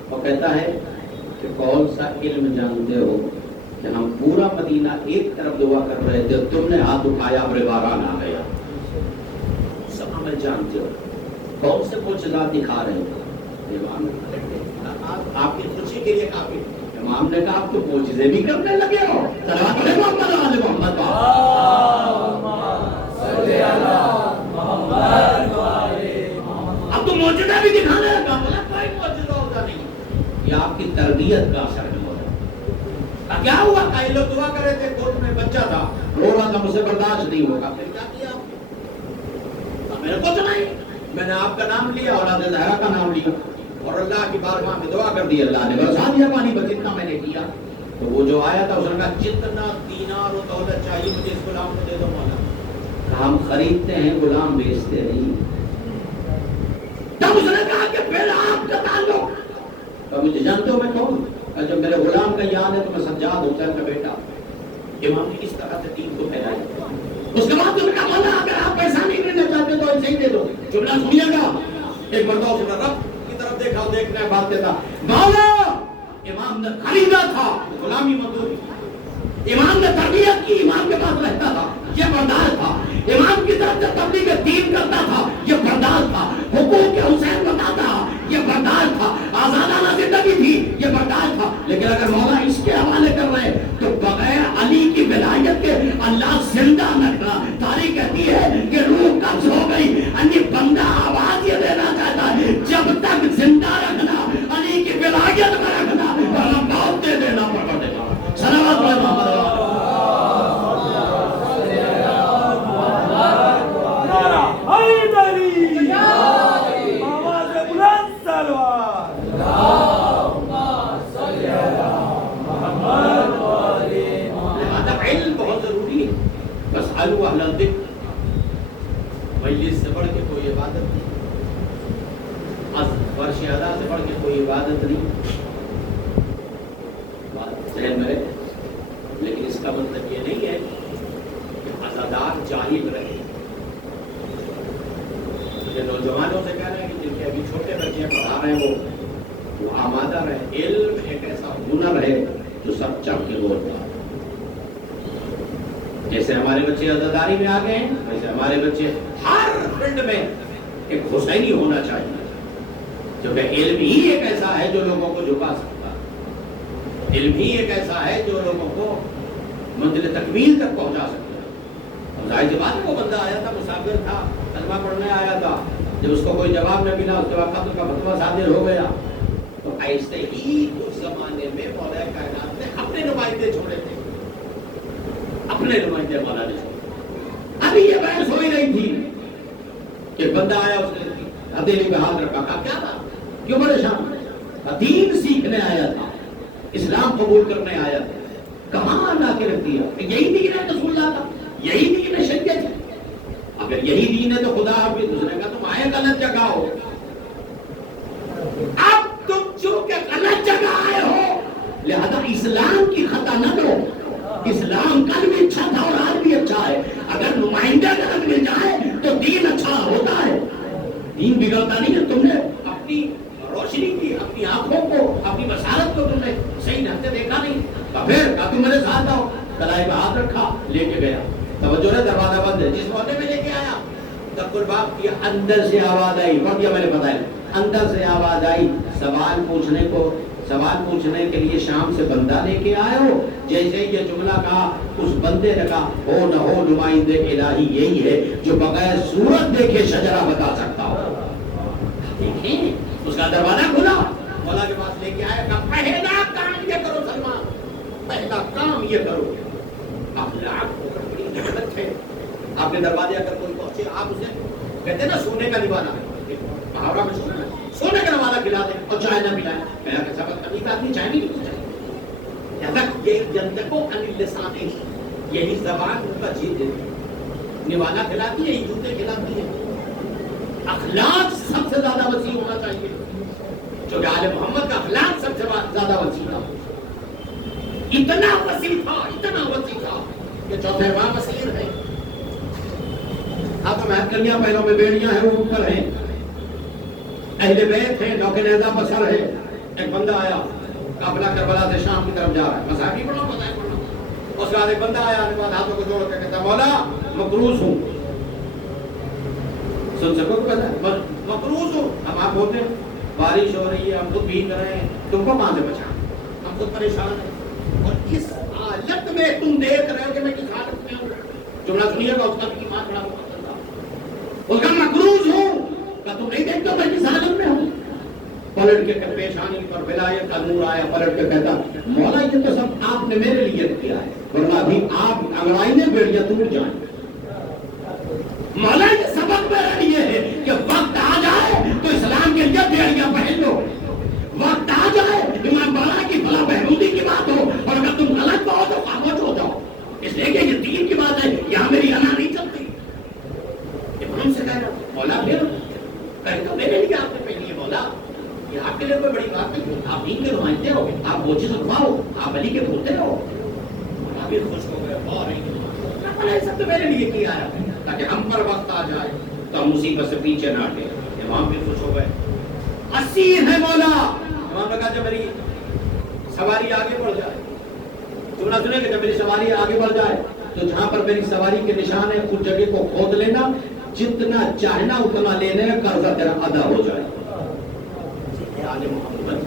اور کہتا ہے کہ کون سا علم جانتے ہو کہ ہم پورا مدینہ ایک طرف دعا کر رہے تھے، تم نے ہاتھ اٹھایا، ابر باران آ گیا. سب عمل جانتے ہو، کون سے معجزات دکھا رہے ہو؟ امام نے آپ کی خوشی کے لیے کافی. امام نے کہا آپ تو معجزے بھی کرنے لگے ہو. صلوات علی محمد وعلی محمد. اب تو معجزہ بھی دکھانے لگا. بولا کوئی معجزہ ہوتا نہیں، یہ آپ کی تربیت کا اثر ہے. کیا ہوا؟ کئی لوگ دعا کر رہے تھے، گود میں بچہ تھا، رو رہا تھا، مجھے برداشت نہیں ہوگا. پھر کیا کیا؟ میں نے کچھ نہیں، میں نے آپ کا نام لیا، اولاد زہرا کا نام لیا اور اللہ کی بارگاہ میں دعا کر دی. اللہ نے برسا دیا پانی، بس اتنا میں نے کیا. تو وہ جو آیا تھا اس نے کہا جتنا دینار و دولت چاہیے مجھے اس غلام کو دے دو مولا. کہا ہم خریدتے ہیں، غلام بیچتے نہیں. تب اس نے کہا کہ پھر آپ کا تعلق، مجھے جانتے ہو میں کون؟ جب میرے غلام کا یاد ہے تو میں سجاد حسین کا بیٹا. امام نے اس طرح سے دین کو پھیلایا. اس کے بعد تم نے کہا مولا اگر آپ پیسہ نہیں دینا چاہتے تو ایسے ہی دے دو. جملہ سنیے گا. ایک مرتبہ اس نے رب کی طرف دیکھا، وہ دیکھنے کے بعد کہتا مولا امام نے خریدا تھا، غلامی مزدوری. امام نے تربیت کی، امام کے پاس رہتا تھا، یہ بردار تھا. امام کی طرف سے تبلیغ دین کرتا تھا، یہ بردار تھا. حقوق حسین بتاتا، یہ بردار تھا. آزادانہ زندگی تھی، یہ بردار تھا. لیکن اگر مولا اس کے حوالے کر رہے تو بغیر علی کی ولایت کے اللہ زندہ رکھنا. تاریخ کہتی ہے کہ روح قبض ہو گئی. یعنی بندہ آواز یہ دینا چاہتا ہے جب تک زندہ رکھنا، علی کی ولایت میں رکھنا، ورنہ موت دے دینا پڑ دے گا. صلوات محمد. مجلس سے بڑھ کے کوئی عبادت نہیں، فرش ادا سے بڑھ کے کوئی عبادت نہیں. ذہن میں، لیکن اس کا مطلب یہ نہیں ہے کہ عزادار جاہل رہے. مجھے نوجوانوں سے کہہ رہے ہیں کہ جن کے ابھی چھوٹے بچے پڑھا رہے ہیں وہ آمادہ رہے. علم ایک ایسا ہنر ہے جو سب چاہ کے بولتا ہے. جیسے ہمارے بچے عزاداری میں آ گئے ہیں، ویسے ہمارے بچے ہر فیلڈ میں ایک حسینی ہونا چاہیے. کیونکہ علم ہی ایک ایسا ہے جو لوگوں کو جھکا سکتا ہے. علم ہی ایک ایسا ہے جو لوگوں کو منزل تکمیل تک پہنچا سکتا ہے. ظاہر سی بات ہے، وہ بندہ آیا تھا، مسافر تھا، کلمہ پڑھنے آیا تھا. جب اس کو کوئی جواب نہ ملا، اس کے بعد قتل کا فتویٰ صادر ہو گیا. تو ایسے ہی اس زمانے میں مولا کائنات نے اپنے نمائندے چھوڑے تھے، اپنے نمائندے مولا نے چھوڑے. ابھی یہ بحث ہو ہی رہی تھی کہ بندہ آیا، اس نے ہتھیلی پہ ہاتھ رکھا. کہا کیا تھا؟ کیوں پریشان؟ دین سیکھنے آیا تھا، اسلام قبول کرنے آیا تھا. کہاں لا کے رکھ دیا کہ یہی دین ہے رسول اللہ کا، یہی دین ہے شریعت ہے. اگر یہی دین ہے تو خدا آپ بھی دوسرے کا تم آئے غلط جگہ ہو. اب تم چونکہ غلط جگہ آئے ہو لہذا اسلام کی خطا نہ کرو. اسلام کل بھی اچھا تھا اور آج بھی اچھا ہے. اگر نمائندہ غلط میں جائے تو دین اچھا ہوتا ہے، دین بگڑتا نہیں ہے. تم نے اپنی روشنی کی، اپنی آنکھوں کو، اپنی بصارت کو تم نے صحیح ڈھنگ سے دیکھا نہیں. تو پھر تم میرے ساتھ آؤ. کلائی پہ ہاتھ رکھا، لے کے گیا. توجہ ہے، دروازہ بند ہے. جس موقع میں لے کے آیا تب الباب کی اندر سے آواز آئی. پڑھ دیا میں نے، بتایا اندر سے آواز آئی. سوال پوچھنے کے لیے شام سے بندہ لے کے آئے ہو. جیسے یہ جملہ کہا اس بندے نے کہا ہو نہ ہو نمائندے الہی یہی ہے جو بغیر صورت دیکھے شجرہ بتا سکتا ہو. دیکھیں اس کا دروازہ کھلا، مولا کے پاس لے کے آیا. کہا پہلا کام یہ کرو سلمان، پہلا کام یہ کرو. اخلاق کو بڑی نعمت ہے. آپ کے دروازے اگر کوئی پہنچے، آپ اسے کہتے ہیں نا سونے کا نبھانا، محاورہ میں سونا ہے، سونے کا نوالا کھلا دیں اور چائے نہ پلائیں. میرا کہ سبق کبھی کا آدمی چائے نہیں پیتا. یہی زبان ان کا جیت دیتی ہے. نوالا کھلاتی ہے، جوتے کھلاتی ہے. اخلاق سب سے زیادہ وسیع ہونا چاہیے، جو کہ آل محمد کا اخلاق سب سے زیادہ وسیع تھا. اتنا وسیع تھا کہ چوتھے ماہ وسیع ہے. آپ میں کلیاں پہلوں میں بیڑیاں ہیں، وہ اوپر ہیں، اہل بیت ہیں، نوکے نیزہ بسر ہے. ایک بندہ آیا، قافلہ کربلا سے شام کی طرف جا رہا ہے. مذہبی پڑھو اس کے بعد ایک بندہ آیا, ہاتھوں کو جوڑ کے کہتا مولا مقروض ہوں. سن سکو تو پتا ہے مقروض ہوں. ہم آپ بولتے ہیں بارش ہو رہی ہے, ہم خود بھیگ رہے ہیں, تم کو کہاں سے بچائیں, ہم خود پریشان ہیں. اور اس حالت میں تم دیکھ رہے ہو کہ میں کس حالت میں ہوں. جملہ سنیے گا, اس کا بھی ایمان بڑا مقدس تھا. اس کا مقروض ہوں کہ تم نہیں دیکھتے ہو میں کس حالت میں ہوں. پلٹ کے پیشانی پر ولایت کا نور آیا, پلٹ کے کہتا مولا یہ تو سب آپ نے میرے لیے کیا ہے, ورنہ ابھی آپ انگڑائی نے بیڑیاں ٹوٹ جائیں. مولا یہ سبق میرے لیے ہے کہ وقت آ جائے تو اسلام کے لیے بیڑیاں پہن لو. وقت آ جائے امام بالا کی فلاں بہبودی کی بات ہو, اور اگر تم غلط ہو تو خاموش ہو جاؤ. اس لیے کہ یہ دین کی بات ہے, یہاں میری انا نہیں چلتی. امام سے کہہ رہا مولا پھر کہیں تو میرے لیے آپ نے پہنی ہے مولا, یہ آپ کے لیے کوئی بڑی بات نہیں. آپ دین کے نمائندے ہو, آپ وہ چیز اٹھواؤ, آپ علی کے پوتے ہو. آپ بھی خوش ہو گئے اور سب تو میرے لیے کیا ہے تاکہ ہم پر وقت آ جائے تو ہم مصیبت سے پیچھے نہ ہٹے. امام بھی خوش ہو گئے. اسیر ہے مولا. امام نے کہا جب میری سواری آگے بڑھ جائے, سننا سنے کہ جب میری سواری آگے بڑھ جائے تو جہاں پر میری سواری کے نشان ہے اس جگہ کو کھود لینا, جتنا چاہنا اتنا لینے کا قرضہ تیرا ادا ہو جائے. محمد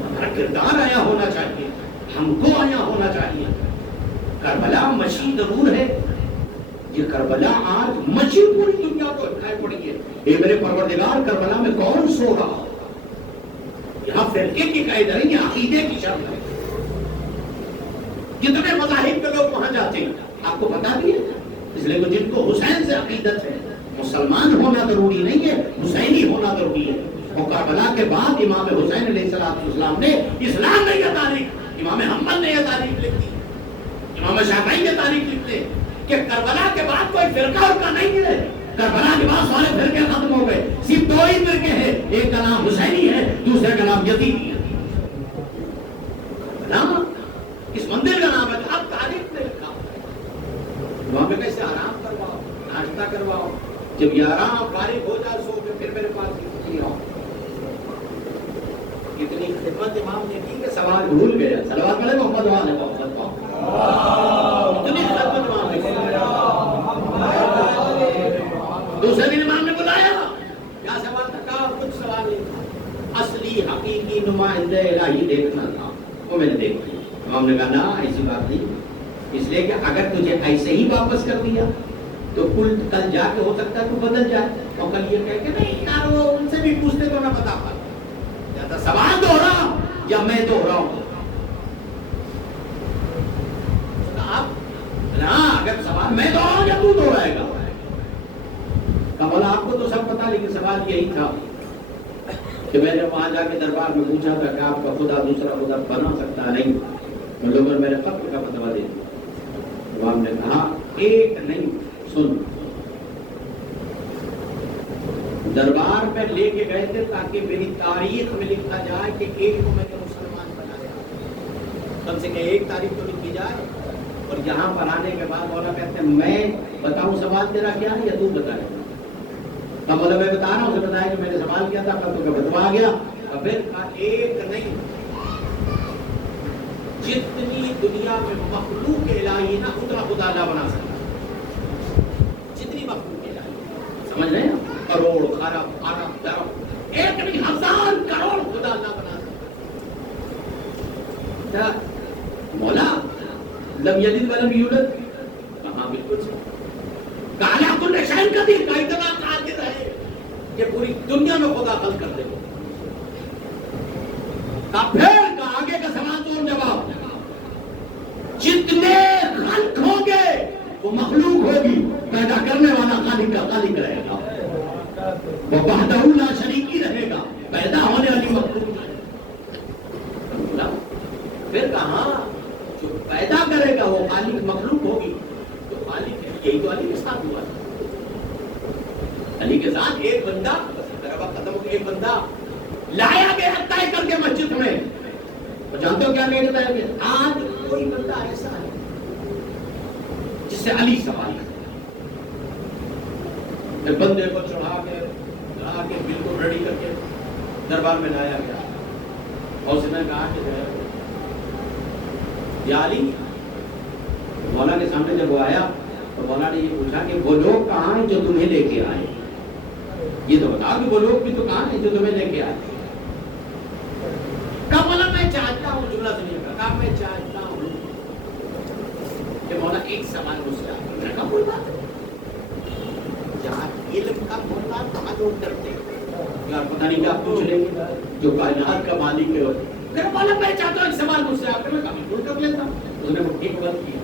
ہمارا کردار آیا ہونا چاہیے, ہم کو آیا ہونا چاہیے. کربلا مچھی ضرور ہے, یہ کربلا آج مچھی پوری دنیا کو اٹھائے پڑی ہے. اے میرے پروردگار کربلا میں کون سو رہا؟ یہاں فرقے کی قید نہیں, یہ عقیدے کی شرط ہے. کتنے مذاہب کے لوگ وہاں جاتے ہیں آپ کو بتا دیے, اس لیے جن کو حسین سے عقیدت ہے, مسلمان ہونا ضروری نہیں ہے, حسینی ہونا ضروری ہے. اور کربلا کے بعد امام حسین علیہ السلام نے اسلام میں یہ تاریخ, امام حنبل نے یہ تاریخ لکھی, امام شافعی نے تاریخ لکھتے کہ کربلا کے بعد کوئی فرقہ اور کا نہیں ہے. کربلا کے بعد سارے فرقے ختم ہو گئے, صرف دو ہی فرقے ہیں, ایک کا نام حسینی ہے, دوسرے کا نام یزیدی ہے. اس مندر کا نام ہے جو اب تاریخ میں لکھا وہاں پہ کیسے آرام کرواؤ, ناشتہ کرواؤ, جب یہ آرام فارغ ہو جائے سو کے پھر میرے پاس آؤ. اتنی خدمت امام نے کی کہ سوال بھول گیا. صلوات پڑھے محمد وعلى محمد پاؤ. اتنی خدمت امام نے کی. دوسرے دن امام نے بلایا, کیا سوال تھا؟ کہا کچھ سوال نہیں تھا, اصلی حقیقی نمائندہ الہی دیکھنا تھا, وہ میں نے دیکھ لیا. امام نے کہا نا ایسی بات نہیں, اس لیے کہ اگر تجھے ایسے ہی واپس کر دیا تو کل جا کے ہو سکتا ہے تو بدل جائے, اور کل یہ کہہ کہ نہیں یار وہ ان سے بھی پوچھتے تو نہ بتا پاتا. سوال دوہرا یا میں دوہرا ہوں؟ اگر سوال میں دوہراؤں یا تو دوہرائے گا؟ بولا آپ کو تو سب پتا, لیکن سوال یہی تھا کہ میں نے وہاں جا کے دربار میں پوچھا تھا کہ آپ کا خدا دوسرا خدا بنا سکتا نہیں, لوگوں نے میرے قبر کا فتویٰ دے دیا. امام نے کہا ایک نہیں, سن, دربار میں لے کے گئے تھے تاکہ میری تاریخ میں لکھا جائے کہ ایک کو میں نے مسلمان بنایا, کم سے کم ایک تاریخ تو لکھی جائے. اور یہاں پر آنے کے بعد مولا کہتے ہیں میں بتاؤں سوال تیرا کیا ہے یا تو بتائے؟ تب مولا میں بتا رہا ہوں, اسے بتایا کہ میں نے سوال کیا تھا, پر تو فتویٰ آ گیا. اور پھر ایک نہیں, جتنی دنیا میں مخلوق الہی نہ اتنا خدا نہ بنا سکتا. جتنی مخلوق الہی, سمجھ رہے ہیں, کروڑ خرب ارب درب, ایک نہیں 1000 کروڑ خدا نہ بنا سکتا. مولا لم یلد ولم یولد, کہاں بالکل سے کالا کل شیء قدیر, کا اتنا قادر ہے کہ پوری دنیا میں خدا خلق کر دے. پھر آگے کا سوال تو جواب, جتنے خلق ہوں گے وہ مخلوق ہوگی, پیدا کرنے والا خالق کا خالق رہے گا, وہ وحدہ لا شریکی رہے گا, پیدا ہونے والی مخلوق. پھر کہاں جو پیدا کرے گا وہ خالق مخلوق ہوگی, تو خالق ہے. یہی تو علی کے ساتھ ہوا. علی کے ساتھ ایک بندہ, ختم ہو گیا, ایک بندہ لایا گیا طے کر کے مسجد میں. جانتے ہو کیا نہیں بتایا گیا؟ آج کوئی بندہ ایسا ہے جس سے علی سوال کرے. بندے کو چڑھا کے بالکل ریڈی کر کے دربار میں لایا گیا, اور اس نے کہا کہ یا علی، مولا کے سامنے جب وہ آیا تو مولا نے یہ پوچھا کہ وہ لوگ کہاں ہیں جو تمہیں لے کے آئے؟ یہ تو بتا کہ وہ لوگ بھی تو کہاں ہیں جو تمہیں لے کے آئے؟ کہا مولا میں چاہتا ہوں، جملہ سنیے گا، کہا میں چاہتا ہوں کہ مولا ایک سوال مجھ سے آپ نے کہا کوئی بات جہاں علم کا بولنا کہاں لوگ ڈرتے یار پتہ نہیں کیا پوچھ لیں گے جو کائنات کا مالک ہے۔ کہ مولا میں چاہتا ہوں ایک سوال مجھ سے آپ نے کہا بالکل کر لیتا ہوں۔ اس نے مٹھی کو بند کیا،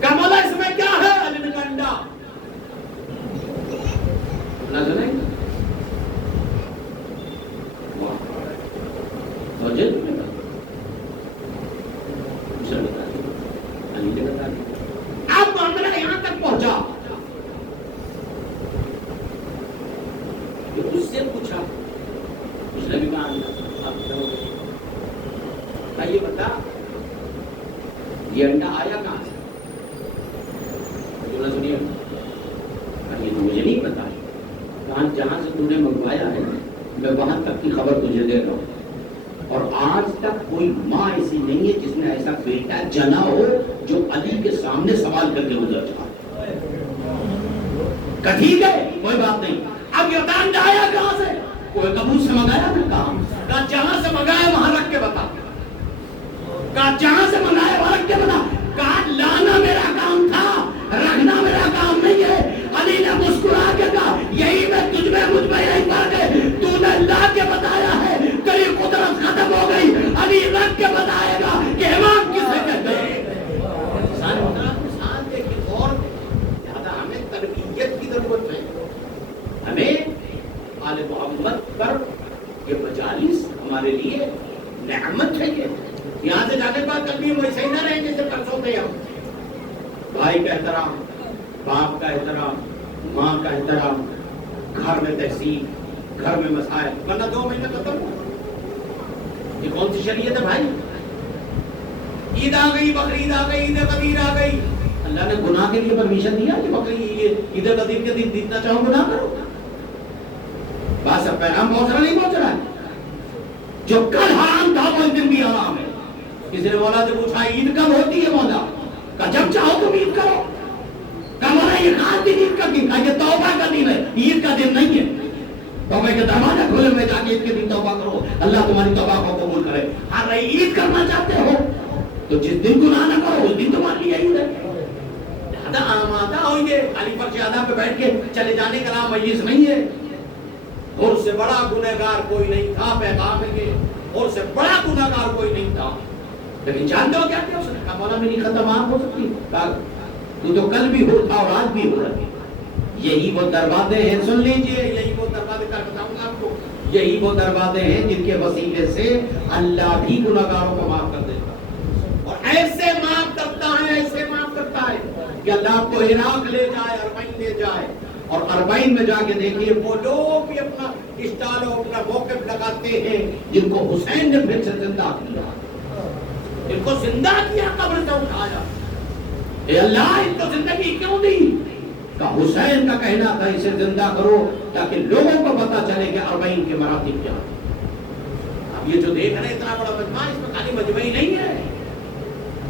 کہا مولا اس میں کیا ہے؟ علی کا انڈا نہ سنیں گے اب معاملہ یہاں تک پہنچا کہ اس سے پوچھا، اس نے بھی کہا یہ بتا یہ انڈا آیا کہاں سے؟ سنیے، یہ تو مجھے نہیں پتا، جہاں سے تم نے منگوایا ہے میں وہاں تک کی خبر تجھے دے رہا ہوں، اور آج تک کوئی ماں ایسی نہیں ہے جس نے ایسا بیٹا جنا ہو جو علی کے سامنے سوال کر کے گزر جائے۔ کہ ٹھیک ہے کوئی بات نہیں، اب یہ انڈا آیا کہاں سے؟ کوئی کبوت سے منگایا نہ؟ کہا جہاں سے منگایا وہاں رکھ کے بتا، کہا جہاں سے منگایا وہاں رکھ کے بتا، کہا لانا میرا کام تھا، رکھنا میرا کام نہیں ہے۔ علی نے مسکرا کے کہا یہی میں تجھ میں مجھ میں یہی فرق ہے، تو نے لا کے بتایا ہے، تیری قدرت ختم ہو گئی، علی رکھ کے بتائے گا کہ امام کسے کہتے ہیں۔ انسان دیکھیں اور زیادہ ہمیں تربیت کی ضرورت ہے، ہمیں آل محمد پر یہ مجالس ہمارے لیے نعمت ہے۔ یہاں سے جانے بعد کبھی ویسے ہی نہ رہیں جیسے پرسوں تھے ہم۔ بھائی کا احترام، باپ کا احترام، ماں کا احترام، گھر میں تحصیل، گھر میں مسائل، ورنہ 2 مہینے ختم ہو۔ یہ کون سی شریعت ہے بھائی؟ عید آ گئی، بقرعید آ گئی، عید قدیر آ گئی، اللہ نے گناہ کے لیے پرمیشن دیا کہ بقرعید عید قدیر کے دن جتنا چاہو گناہ کرو؟ بس اب پیغام پہنچ رہا نہیں پہنچ رہا ہے؟ جو کل حرام تھا وہ اس دن بھی حرام ہے۔ کسی نے مولا سے پوچھا عید کب ہوتی ہے؟ مولا کہا جب چاہو تم عید کرو۔ کہا مولا یہ خاص دن عید کا دن؟ کہا یہ توبہ کا دن ہے، عید کا دن نہیں ہے۔ توبہ کے دروازے کھولے ہوئے جا کے عید کے دن توبہ کرو، اللہ تمہاری توبہ کو قبول کرے۔ ہاں رہی عید کرنا چاہتے ہو تو جس دن گناہ نہ کرو اس دن تمہاری لیے عید ہے۔ زیادہ آمادہ ہوئیے، خالی فرش ادا پہ بیٹھ کے چلے جانے کا نام مجلس نہیں ہے۔ اور سے بڑا گنہگار کوئی نہیں تھا، پیغام ہے یہ، اور سے بڑا گنہگار کوئی نہیں تھا، لیکن جانتے ہو کیا کیا اس نے کہا مولا میری ختم آپ ہو سکتی؟ کہا تو کل بھی ہو تھا اور آج بھی ہو رہا ہے۔ یہی وہ دروازے ہیں، سن لیجئے، یہی وہ دروازے کا بتاؤں گا آپ کو، یہی وہ دروازے ہیں جن کے وسیلے سے اللہ بھی گنہگاروں کو معاف کر دیتا ہے، اور ایسے معاف کرتا ہے، ایسے معاف کرتا ہے کہ اللہ آپ کو عراق لے جائے، اربعین لے جائے، اور اربعین میں جا کے دیکھیے وہ لوگ بھی اپنا اسٹال اور اپنا موقف لگاتے ہیں جن کو حسین نے پھر سے زندہ کیا، ان کو زندہ کیا، قبر سے اٹھایا۔ اے اللہ ان کو زندگی کیوں دی؟ کہ حسین کا کہنا تھا اسے زندہ کرو تاکہ لوگوں کو پتا چلے کہ اربعین کے مراتب کیا۔ اب یہ جو دیکھ رہے ہیں اتنا بڑا مجمع، اس میں خالی مجمع ہی نہیں ہے،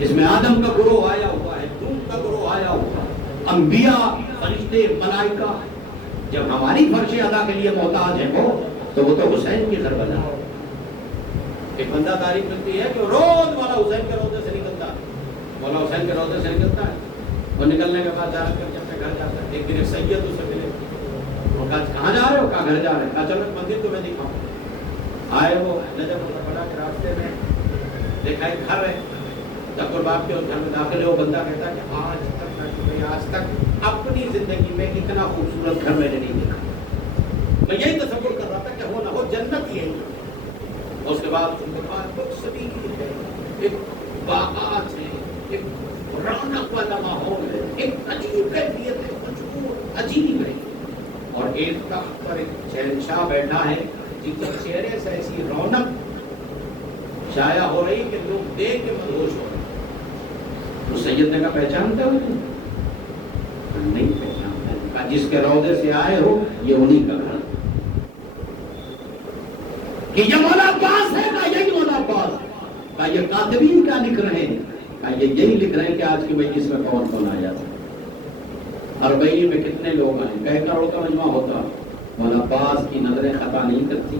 اس میں آدم کا گروہ آیا ہوا ہے، نوح کا گروہ آیا ہوا ہے، انبیاء، فرشتے، ملائکہ۔ جب ہماری فرش ادا کے لیے محتاج ہے وہ تو حسین کی کربلا ہے۔ ایک بندہ تعریف کرتی ہے کہ روز مولا حسین کے روضے سے نکلتا ہے، مولا حسین کے روضے سے نکلتا ہے، وہ نکلنے کے بعد جا کر جب گھر جاتا ہے، ایک دن ایک سید اسے ملے، وہ کہا کہاں جا رہے ہو؟ کہا گھر جا رہے ہیں۔ کہا چلو مندر تمہیں دکھاؤں۔ آئے وہ نجف الفلاح کے راستے میں دیکھا ایک گھر ہے، تقر باپ کے اس گھر میں داخل ہے، وہ بندہ کہتا ہے کہ آج تک اپنی زندگی میں اتنا خوبصورت گھر میں نے نہیں دیکھا، میں یہی تصور کر رہا تھا کہ ہو نہ ہو جنت ہی ہے۔ اور اس کے بعد ان کے پاس بہت سبھی ہے، ایک باغات ہے، ایک رونق والا ماحول ہے، ایک عجیب کیفیت ہے، خوشبو عجیب ہے، اور ایک تخت پر ایک شہنشاہ بیٹھا ہے جن کے چہرے سے ایسی رونق شائع ہو رہی کہ لوگ دیکھ کے مدہوش ہو رہے۔ تو سید نے کہا پہچانتے ہو؟ نہیں پہچانتے۔ جس کے روضے سے آئے ہو یہ انہی کا گھر کہ یہ مولا عباس ہے، کہا یہی مولا عباس، کہا یہ کاتبین کیا لکھ رہے ہیں؟ یہی لکھ رہے ہیں کہ آج کی مجلس میں کون کون آیا تھا، اربعین میں کتنے لوگ آئے، کئی کروڑ کا مجمع ہوتا، مولانا عباس کی نظریں خطا نہیں کرتی،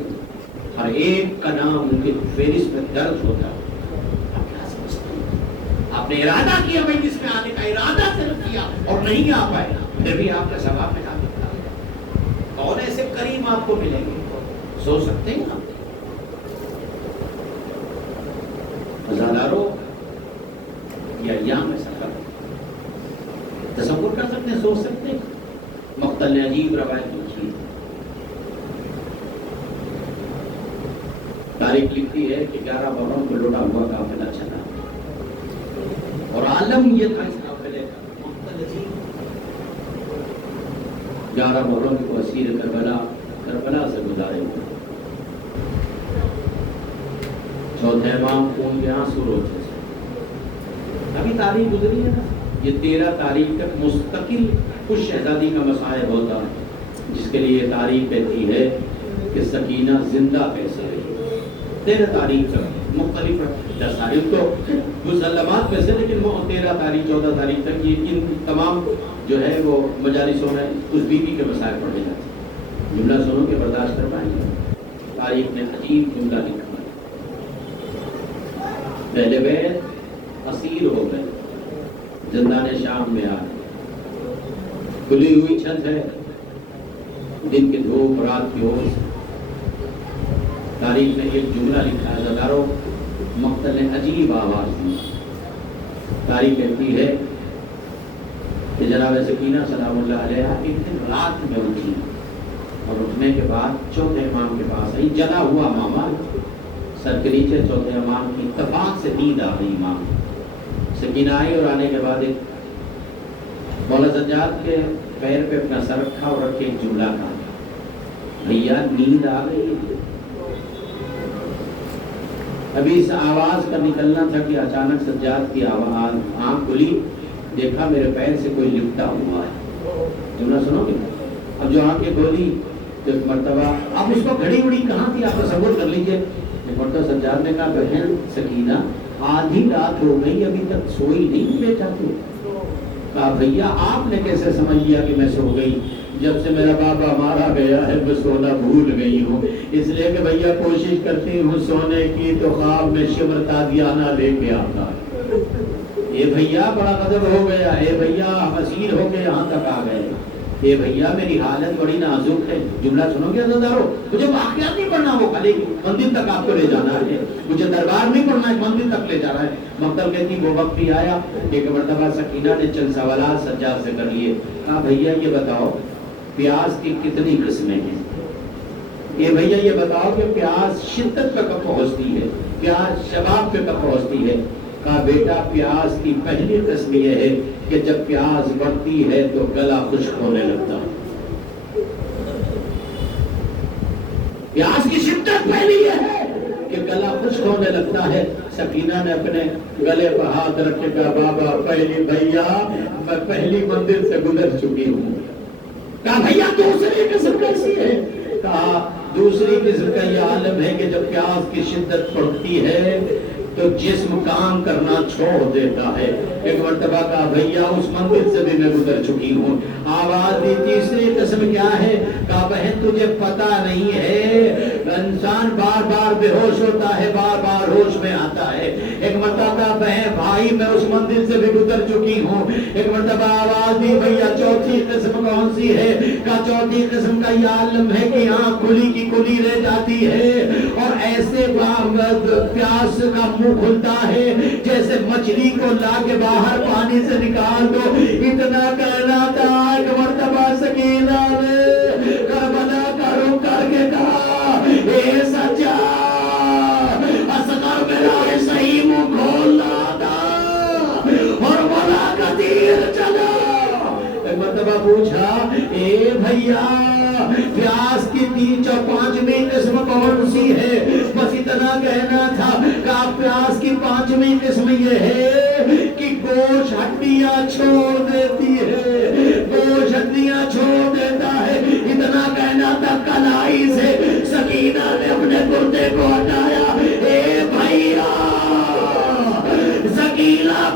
ہر ایک کا نام ان کی فہرست میں درج ہوتا ہے۔ آپ کیا سمجھتے ہیں؟ آپ نے ارادہ کیا مجلس میں آنے کا، ارادہ صرف کیا اور نہیں آ پائے، پھر بھی آپ کا ثواب ملا دیتا ہے۔ کون ایسے کریم آپ کو ملیں گے؟ سوچ سکتے ہیں آپ؟ ہزاروں یا ایام میں سفر تصور کر سکتے ہیں، سوچ سکتے ہیں؟ مقتل نے عجیب روایت لکھی، تاریخ لکھتی ہے کہ 11 بحروں کو لوٹا ہوا قافلہ چلا اور عالم یہ تھا اس قافلے کا، مقتل عجیب 11 بحروں کو اسیر کربلا سے گزارے ہوئے، چوتھے امام خون کے آنسو روتے سے۔ ابھی تاریخ گزری ہے نا، یہ 13 تاریخ تک مستقل اس شہزادی کا مصائب ہوتا ہے جس کے لیے تاریخ کہتی ہے کہ سکینہ زندہ کیسے رہی۔ 13 تاریخ تک مختلف 10 تاریخ تو مسلمات میں سے، لیکن وہ 13 تاریخ 14 تاریخ تک یہ ان تمام جو ہے وہ مجالسوں میں اس بیوی کے مسائل پڑھے جاتے ہیں۔ جملہ سنو کہ برداشت کر پائیں گے۔ تاریخ نے عجیب جملہ لکھا، پہلے بیت اسیر ہو گئے، زندان شام میں آ گئے، کھلی ہوئی چھت ہے، دن کی دھوپ رات کی اوس۔ تاریخ نے ایک جملہ لکھا ہے، ہزاروں مقتل نے عجیب آواز دی۔ تاریخ کہتی ہے کہ جناب سکینہ سلام اللہ علیہ ایک دن رات میں اٹھی اور اٹھنے کے بعد چوتھے امام کے پاس آئی، جلا ہوا ماما سر کے نیچے، چوتھے امام کی اتفاق سے نیند آ گئی۔ امام سکینہ آئی اور آنے کے بعد ایک مولا سجاد کے پیر پہ اپنا سر رکھا اور رکھ کے ایک جملہ کہا، بھیا نیند آ گئی۔ ابھی اس آواز کا نکلنا تھا کہ اچانک سجاد کی آواز، آنکھ کھلی، دیکھا میرے پیر سے کوئی لپٹا ہوا ہے۔ جملہ سنو گے؟ اب جو آنکھیں کھولی تو ایک مرتبہ، اب اس کو گھڑی اڑی کہاں تھی آپ تصور کر لیجئے۔ ایک مرتبہ سجاد نے کہا، بہن سکینہ آدھی رات ہو گئی ابھی تک سوئی نہیں بیٹا تو؟ کہا بھیا آپ نے کیسے سمجھ لیا کہ میں سو گئی؟ جب سے میرا بابا مارا گیا ہے میں سونا بھول گئی ہوں، اس لیے کہ بھیا کوشش کرتی ہوں سونے کی تو خواب میں شمر تادیانہ لے کے آتا ہے۔ اے بھیا بڑا غضب ہو گیا، اے بھیا اسیر ہو کے یہاں تک آ گئے، اے بھیا میری حالت بڑی نازک ہے۔ جملہ سنو گے عزیزارو؟ مجھے واقعات نہیں پڑھنا، وہ خالی مندر تک آپ کو لے جانا ہے، مجھے دربار نہیں پڑھنا ہے، مندر تک لے جانا ہے۔ مقتل کہتی وہ وقت بھی آیا، ایک مرتبہ سکینہ نے چند سوالات سجاد سے کر لیے۔ کہا بھیا یہ بتاؤ پیاز کی کتنی قسمیں ہیں؟ یہ بھیا یہ بتاؤ کہ پیاز شدت پہ کب پہنچتی ہے، پیاز شباب پہ کب پہنچتی ہے؟ کہا بیٹا پیاز کی پہلی قسم یہ ہے کہ جب پیاز بڑھتی ہے تو گلا خشک ہونے لگتا ہے۔ پیاز کی شدت پہلی یہ ہے کہ گلا خشک ہونے لگتا ہے۔ سکینہ نے اپنے گلے پر ہاتھ رکھ کے کہا بابا پہلی بھیا میں پہلی منزل سے گزر چکی ہوں۔ کہا بھیا دوسری قسم کیسی ہے؟ کہا دوسری قسم کا یہ عالم ہے کہ جب پیاز کی شدت بڑھتی ہے تو جسم کام کرنا چھوڑ دیتا ہے۔ ایک مرتبہ کہا بھیا اس منزل سے بھی میں گزر چکی ہوں۔ آواز دی تیسری قسم کیا ہے؟ کہا بہن تجھے پتا نہیں ہے انسان بار بار بے ہوش ہوتا ہے، بار بار ہوش میں آتا ہے۔ ایک مرتبہ کہا بہن بھائی میں اس منزل سے بھی گزر چکی ہوں۔ ایک مرتبہ آواز دی بھیا چوتھی قسم کون سی ہے؟ کہا چوتھی قسم کا یہ عالم ہے کہ آنکھ کھلی کی کھلی رہ جاتی ہے اور ایسے پیاس کا منہ کھلتا ہے جیسے مچھلی کو لا کے باہر پانی سے نکال دو۔ اتنا کہنا تھا۔ ایک مرتبہ سکینہ نے کربلا کا رخ کر کے کہا اے سجاد اصغر میرا صحیح منہ کھول رہا تھا اور مولا کا تیر چلا۔ ایک مرتبہ پوچھا اے بھیا پیاز کی 5ویں قسم کون سی ہے؟ بس اتنا کہنا تھا۔ کہا پیاز کی 5ویں قسم یہ ہے کہ گوشت ہڈیاں چھوڑ دیتی ہے، گوشت ہڈیاں چھوڑ دیتا ہے۔ اتنا کہنا تھا کلائی سے سکینہ نے اپنے کرتے کو ہٹایا۔ اے بھیا سکینہ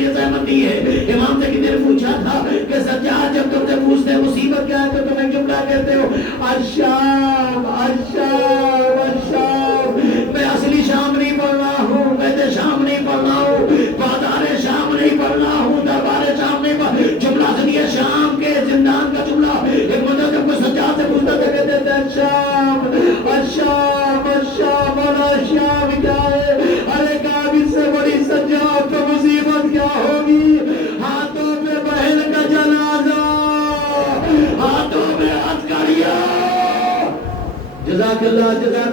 لیے زحمت دی ہے. امام سے کسی نے پوچھا تھا کہ سجاد جب تم سے پوچھتے ہیں مصیبت کیا ہے تو تم ایک جملہ کہتے ہو الشام الشام الشام. میں اصلی شام نہیں پڑھنا ہوں, میں شام نہیں پڑھنا ہوں, بازار شام نہیں پڑھنا ہوں, دربار شام نہیں پڑھنا. جملہ سنیے شام کے زندان کا جملہ. ایک بندہ جب کوئی سجاد سے پوچھتا تھا کہتے تھے الشام الشام الشام. اور الشام کیا ہے؟ ارے کعب سے بڑی سجاد تو مصیبت کیا ہوگی؟ ہاتھوں پہ بہن کا جنازہ, ہاتھوں میں ہتھکڑیاں. جزاک اللہ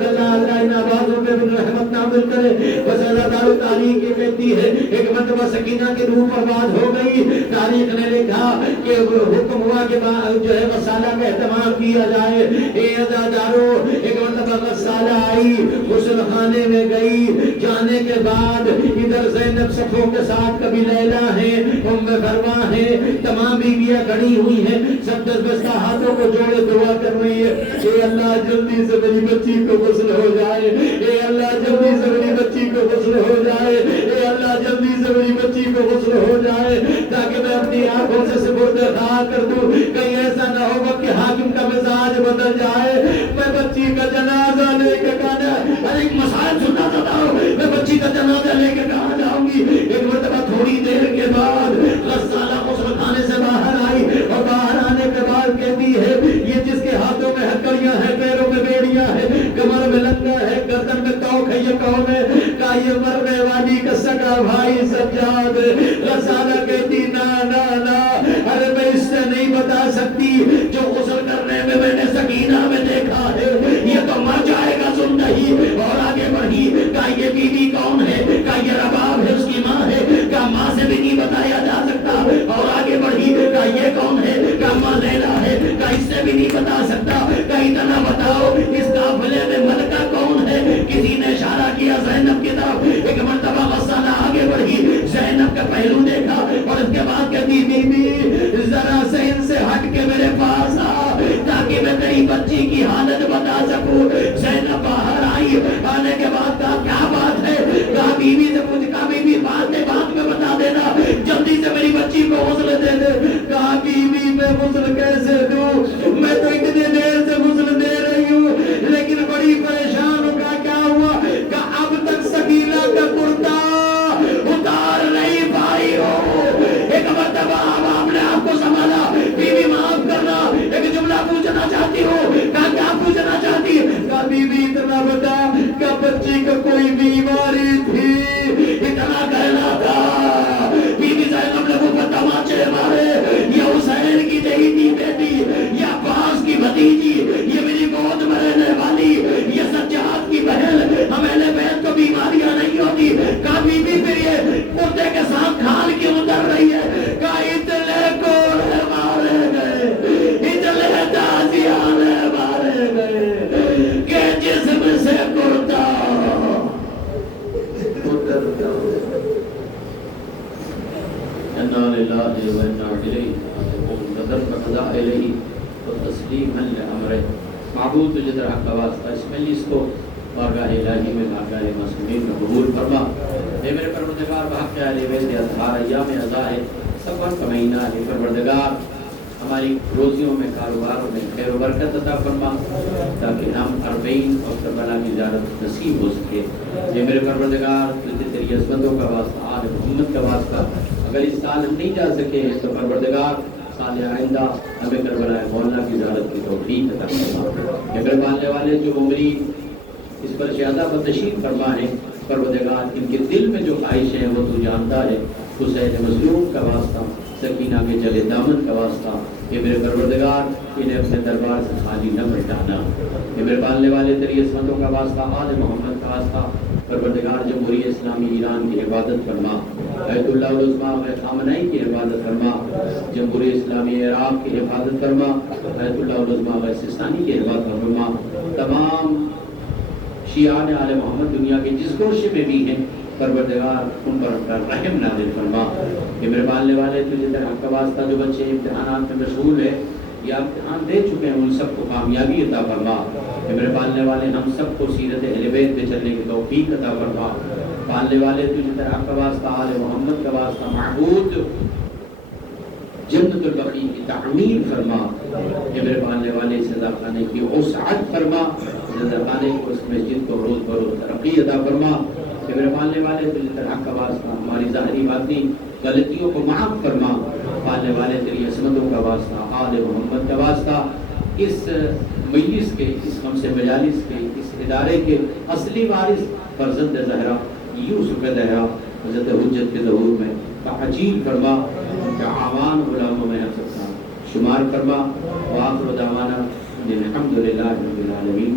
اللہ ان آبادوں پہ رحمت نازل کرے. بس اللہ تعالیٰ تاریخ یہ کہتی ہے ایک مرتبہ سکینہ کی روح برباد ہو گئی. تاریخ نے لکھا کہ حکم ہوا کہ جو ہے غسالہ کا اہتمام کیا جائے. اے عزادارو, ایک مرتبہ غسالہ آئی, غسل خانے میں گئی. جانے کے بعد ادھر زینب صفوں کے ساتھ کبھی لیلا ہے, ام فروا ہے, تمام بیویاں کھڑی ہوئی ہیں. سب دس بستہ ہاتھوں کو جوڑے دعا کر رہی ہے اے اللہ جلدی سے میری بچی کو غسل ہو جائے, اے اللہ جلدی سے میری بچی کو غسل ہو جائے, اے اللہ جلدی سے میری بچی کو غسل ہو جائے تاکہ میں اپنی آنکھوں سے سپرد خاک کر دوں. کہیں ایسا نہ ہو کہ حاکم کا مزاج بدل جائے. میں بچی کا جنازہ لے کے کہاں, ارے ایک مسائل سننا چاہتا ہوں, میں بچی کا جنازہ لے کے کہاں جاؤں گی. ایک مرتبہ تھوڑی دیر کے بعد غسالہ غسل خانے سے باہر آئی اور باہر آنے کے بعد کہتی ہے یہ جس کے ہاتھوں میں ہتھکڑیاں ہیں, پیروں میں بیڑیاں ہیں, کمر میں لنگا ہے, گردن میں توق ہے, یہ کون ہے؟ کہا یہ مرنے والی کا سگا بھائی سجاد. غسالہ کہتی نا نا نا, ارے میں اس سے نہیں بتا سکتی جو غسل کرنے میں نے سکینہ میں دیکھا ہے یہ تو مر جائے گا زندگی. اور آگے بڑھی, کہا یہ بیوی کون ہے؟ کہا یہ رباب ہے, اس کی ماں ہے. کہا ماں سے بھی نہیں بتایا جا سکتا. اور آگے بڑھی, کہا یہ کون ہے؟ کہا ماں لیلا ہے. کہا اس سے بھی نہیں بتا سکتا. کہا اتنا بتاؤ اس قافلے میں ملکہ کون ہے؟ کسی نے اشارہ کیا زینب کی طرف. ایک مرتبہ غسالہ آگے بڑھی, زینب کا پہلو دیکھا اور اس کے بعد کہتی بی بی ذرا سے ان سے ہٹ کے میرے پاس آ تاکہ میں تیری بچی کی حالت بتا سکوں. زینب باہر آئی, آنے کے بعد کہا کیا بات ہے؟ کہا بیوی سے پوچھ, کہا بیوی بات میں بتا دینا, جلدی سے میری بچی کو غسل دے دے. کہا بیوی میں غسل کیسے دوں, میں تو اتنے دیر سے غسل دے رہی ہوں لیکن بڑی پریشان ہوں. کیا ہوا؟ کہ اب تک سکینہ کا کرتا اتار نہیں پائی ہو. ایک مرتبہ آپ نے آپ کو سنبھالا, بیوی معاف کرنا, ایک جملہ پوچھنا چاہتی ہوں. کہا کیا پوچھنا چاہتی؟ کہا بیوی اتنا بتا کہ بچی کو کوئی بیماری تھی, اتنا کہنا تھا. بیوی زینب لوگوں پر تماچے مارے, یہ حسین کی نہیں تھی بیٹی, یا عباس کی بھتیجی, یہ میری گود میں رہنے والی, یہ سجاد کی بہن, ہم اہل بیت کو بیماریاں نہیں ہوتی. کہا بی بی پھر یہ کتے کے ساتھ کھال کیوں اتر رہی ہے؟ کہا اتنے کوڑے مارے گئے, اتنے تازیانے مارے گئے کہ جسم سے کرتا اترتا. انا للہ و انا الیہ راجعون. تذرع الیہ وتسلیما لامرہ. معبود تجھے در حق کا واسطہ اس مجلس کو بارگاہ الہی میں بارگاہ معصومین میں قبول فرما. اے میرے پروردگار بحق اہل بیت اطہار ایام عزا ہے, سفر کا مہینہ ہے. پروردگار ہماری روزیوں میں, کاروباروں میں خیر و برکت عطا فرما تاکہ ہم 40 اور کربلا کی زیارت نصیب ہو سکے. اے میرے پروردگار تجھے تیری عظمتوں کا واسطہ, آل محمد کا واسطہ, اگر اس سال ہم نہیں جا سکے تو پروردگار سال آئندہ ہمیں کربلا مولا کی زیارت کی توفیق عطا فرما. اگر ماننے والے جو عمری اس پر زیادہ بتشریف فرما ہے, پروردگار ان کے دل میں جو خواہش ہے وہ تو جانتا ہے. حسین مظلوم کا واسطہ, سکینہ کے جلے دامن کا واسطہ, یہ میرے پروردگار انہیں اپنے دربار سے خالی نہ مٹانا. یہ میرے پالنے والے تیری عصمتوں کا واسطہ, آل محمد کا واسطہ, پروردگار جمہوریہ اسلامی ایران کی حفاظت فرما. بیت اللہ العظمیٰ خامنہی کی حفاظت فرما. جمہوریہ اسلامی عراق کی حفاظت فرما. بیت اللہ العظمیٰ سستانی کی حفاظت فرما. تمام شیعان آل محمد دنیا کے جس گوشے میں بھی ہیں, پروردگار ان پر اپنا رحم نازل فرما. یہ میرے پالنے والے تجھے در حق کا واسطہ جو بچے امتحانات میں مشغول ہیں یا امتحان دے چکے ہیں ان سب کو کامیابی عطا فرما. یہ میرے پالنے والے ہم سب کو سیرت اہل بیت پہ چلنے کی توفیق عطا فرما. پالنے والے تجھ طرح کا واسطہ، آل محمد کا واسطہ، معبود جنت البقیع کی تعمیر فرما، کہ میرے پالنے والے زندہ خانے کی وسعت فرما، زندہ خانے کو اس مسجد کو روز بروز ترقی عطا فرما، کہ میرے پالنے والے تجھ طرح کا واسطہ ہماری ظاہری باطنی غلطیوں کو معاف فرما، پالنے والے تیری عصمتوں کا واسطہ، آل محمد کا واسطہ، اس مجلس کے، اس خمس مجالس کے، اس ادارے کے اصلی وارث فرزند زہرا یوسف دہرا حضرت حجت کے ظہور میں تعجیل فرما، ان کے اعوان غلاموں میں ہم سب کا شمار فرما، وآخر دعوانا الحمدللہ رب العالمین۔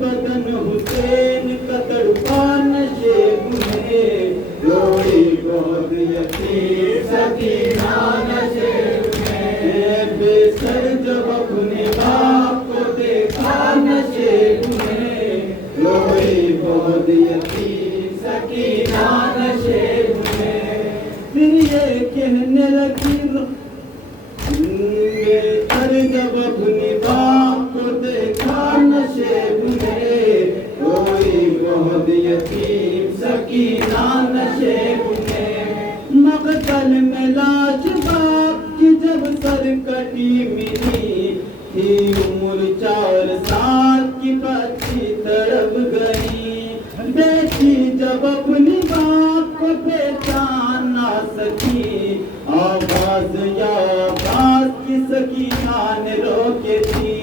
بدن حسین کا تڑپا نشے میں روئی بہت یتیم سکینہ نشیب میں، بے سر جب اپنے باپ کو دیکھا نشیب میں، روئی بہت یتیم سکینہ نشیب میں، پھر یہ کہنے لگی بے سر جب اپنے باپ کو دیکھا نشیب میں، روئی بہت یتیم سکینہ نشیب میں، مقتل میں لاش باپ کی جب سر کٹی ملی تھی، عمر 4 سال کی بچی تڑپ گئی، بیٹی جب اپنی باپ کو پہچان نہ سکی، آواز یا آواز کی سکینہ نے روکے تھی،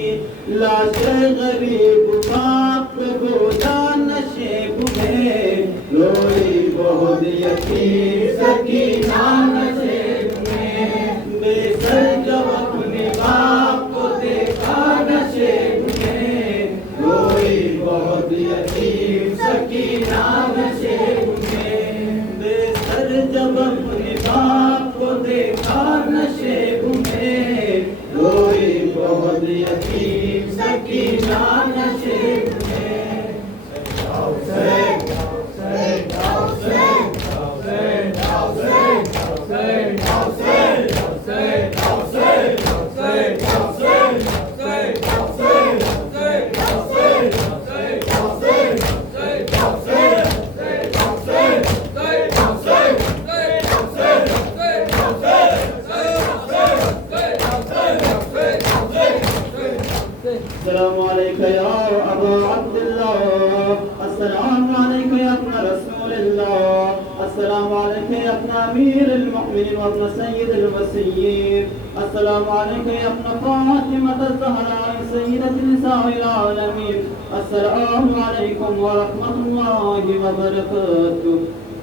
لاش غریب باپ کو بولا نشیب میں، روئی بہت یتیم سکینہ نشیب میں، بے سر جب اپنے باپ کو دیکھا نشیب میں، روئی بہت یتیم سکینہ نشیب میں، بے سر جب اپنے باپ کو دیکھا نشیب میں، روئی بہت یتیم سکینہ نشیب میں، حسین حسین حسین حسین حسین حسین حسین حسین حسین حسین حسین السلام علیکم یا ابا عبداللہ، السلام علیکم یا ابن رسول اللہ، السلام علیکم یا ابن امیر المؤمنین و ابن سید الوصیین، السلام علیکم یا ابن فاطمة الزہراء سیدۃ نساء العالمین، السلام علیکم ورحمۃ اللہ وبرکاتہ،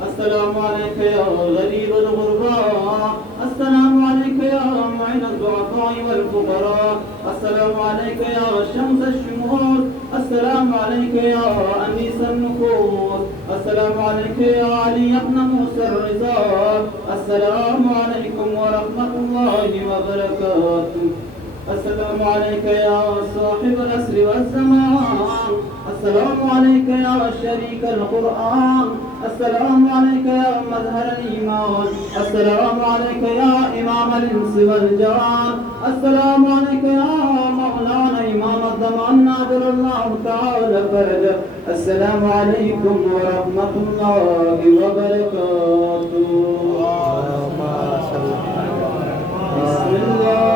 السلام علیکم یا غریب الغرباء، السلام علیکم یا معین الضعفاء والفقراء، السلام علیکم یا شمس الشموس، السلام علیکم یا انیس النفوس، السلام علیکم یا علی ابن موسیٰ الرضا، السلام علیکم ورحمۃ اللہ وبرکاتہ، السلام علیکم یا صاحب العصر والزمان، السلام علیکم یا شریک القرآن، السلام علیکم یا مظہر الایمان، السلام علیکم یا امام الانس والجان، السلام علیکم یا مولانا امام الزمان نادر اللہ تعالی فرجہ، السلام علیکم ورحمۃ اللہ وبرکاتہ، بسم اللہ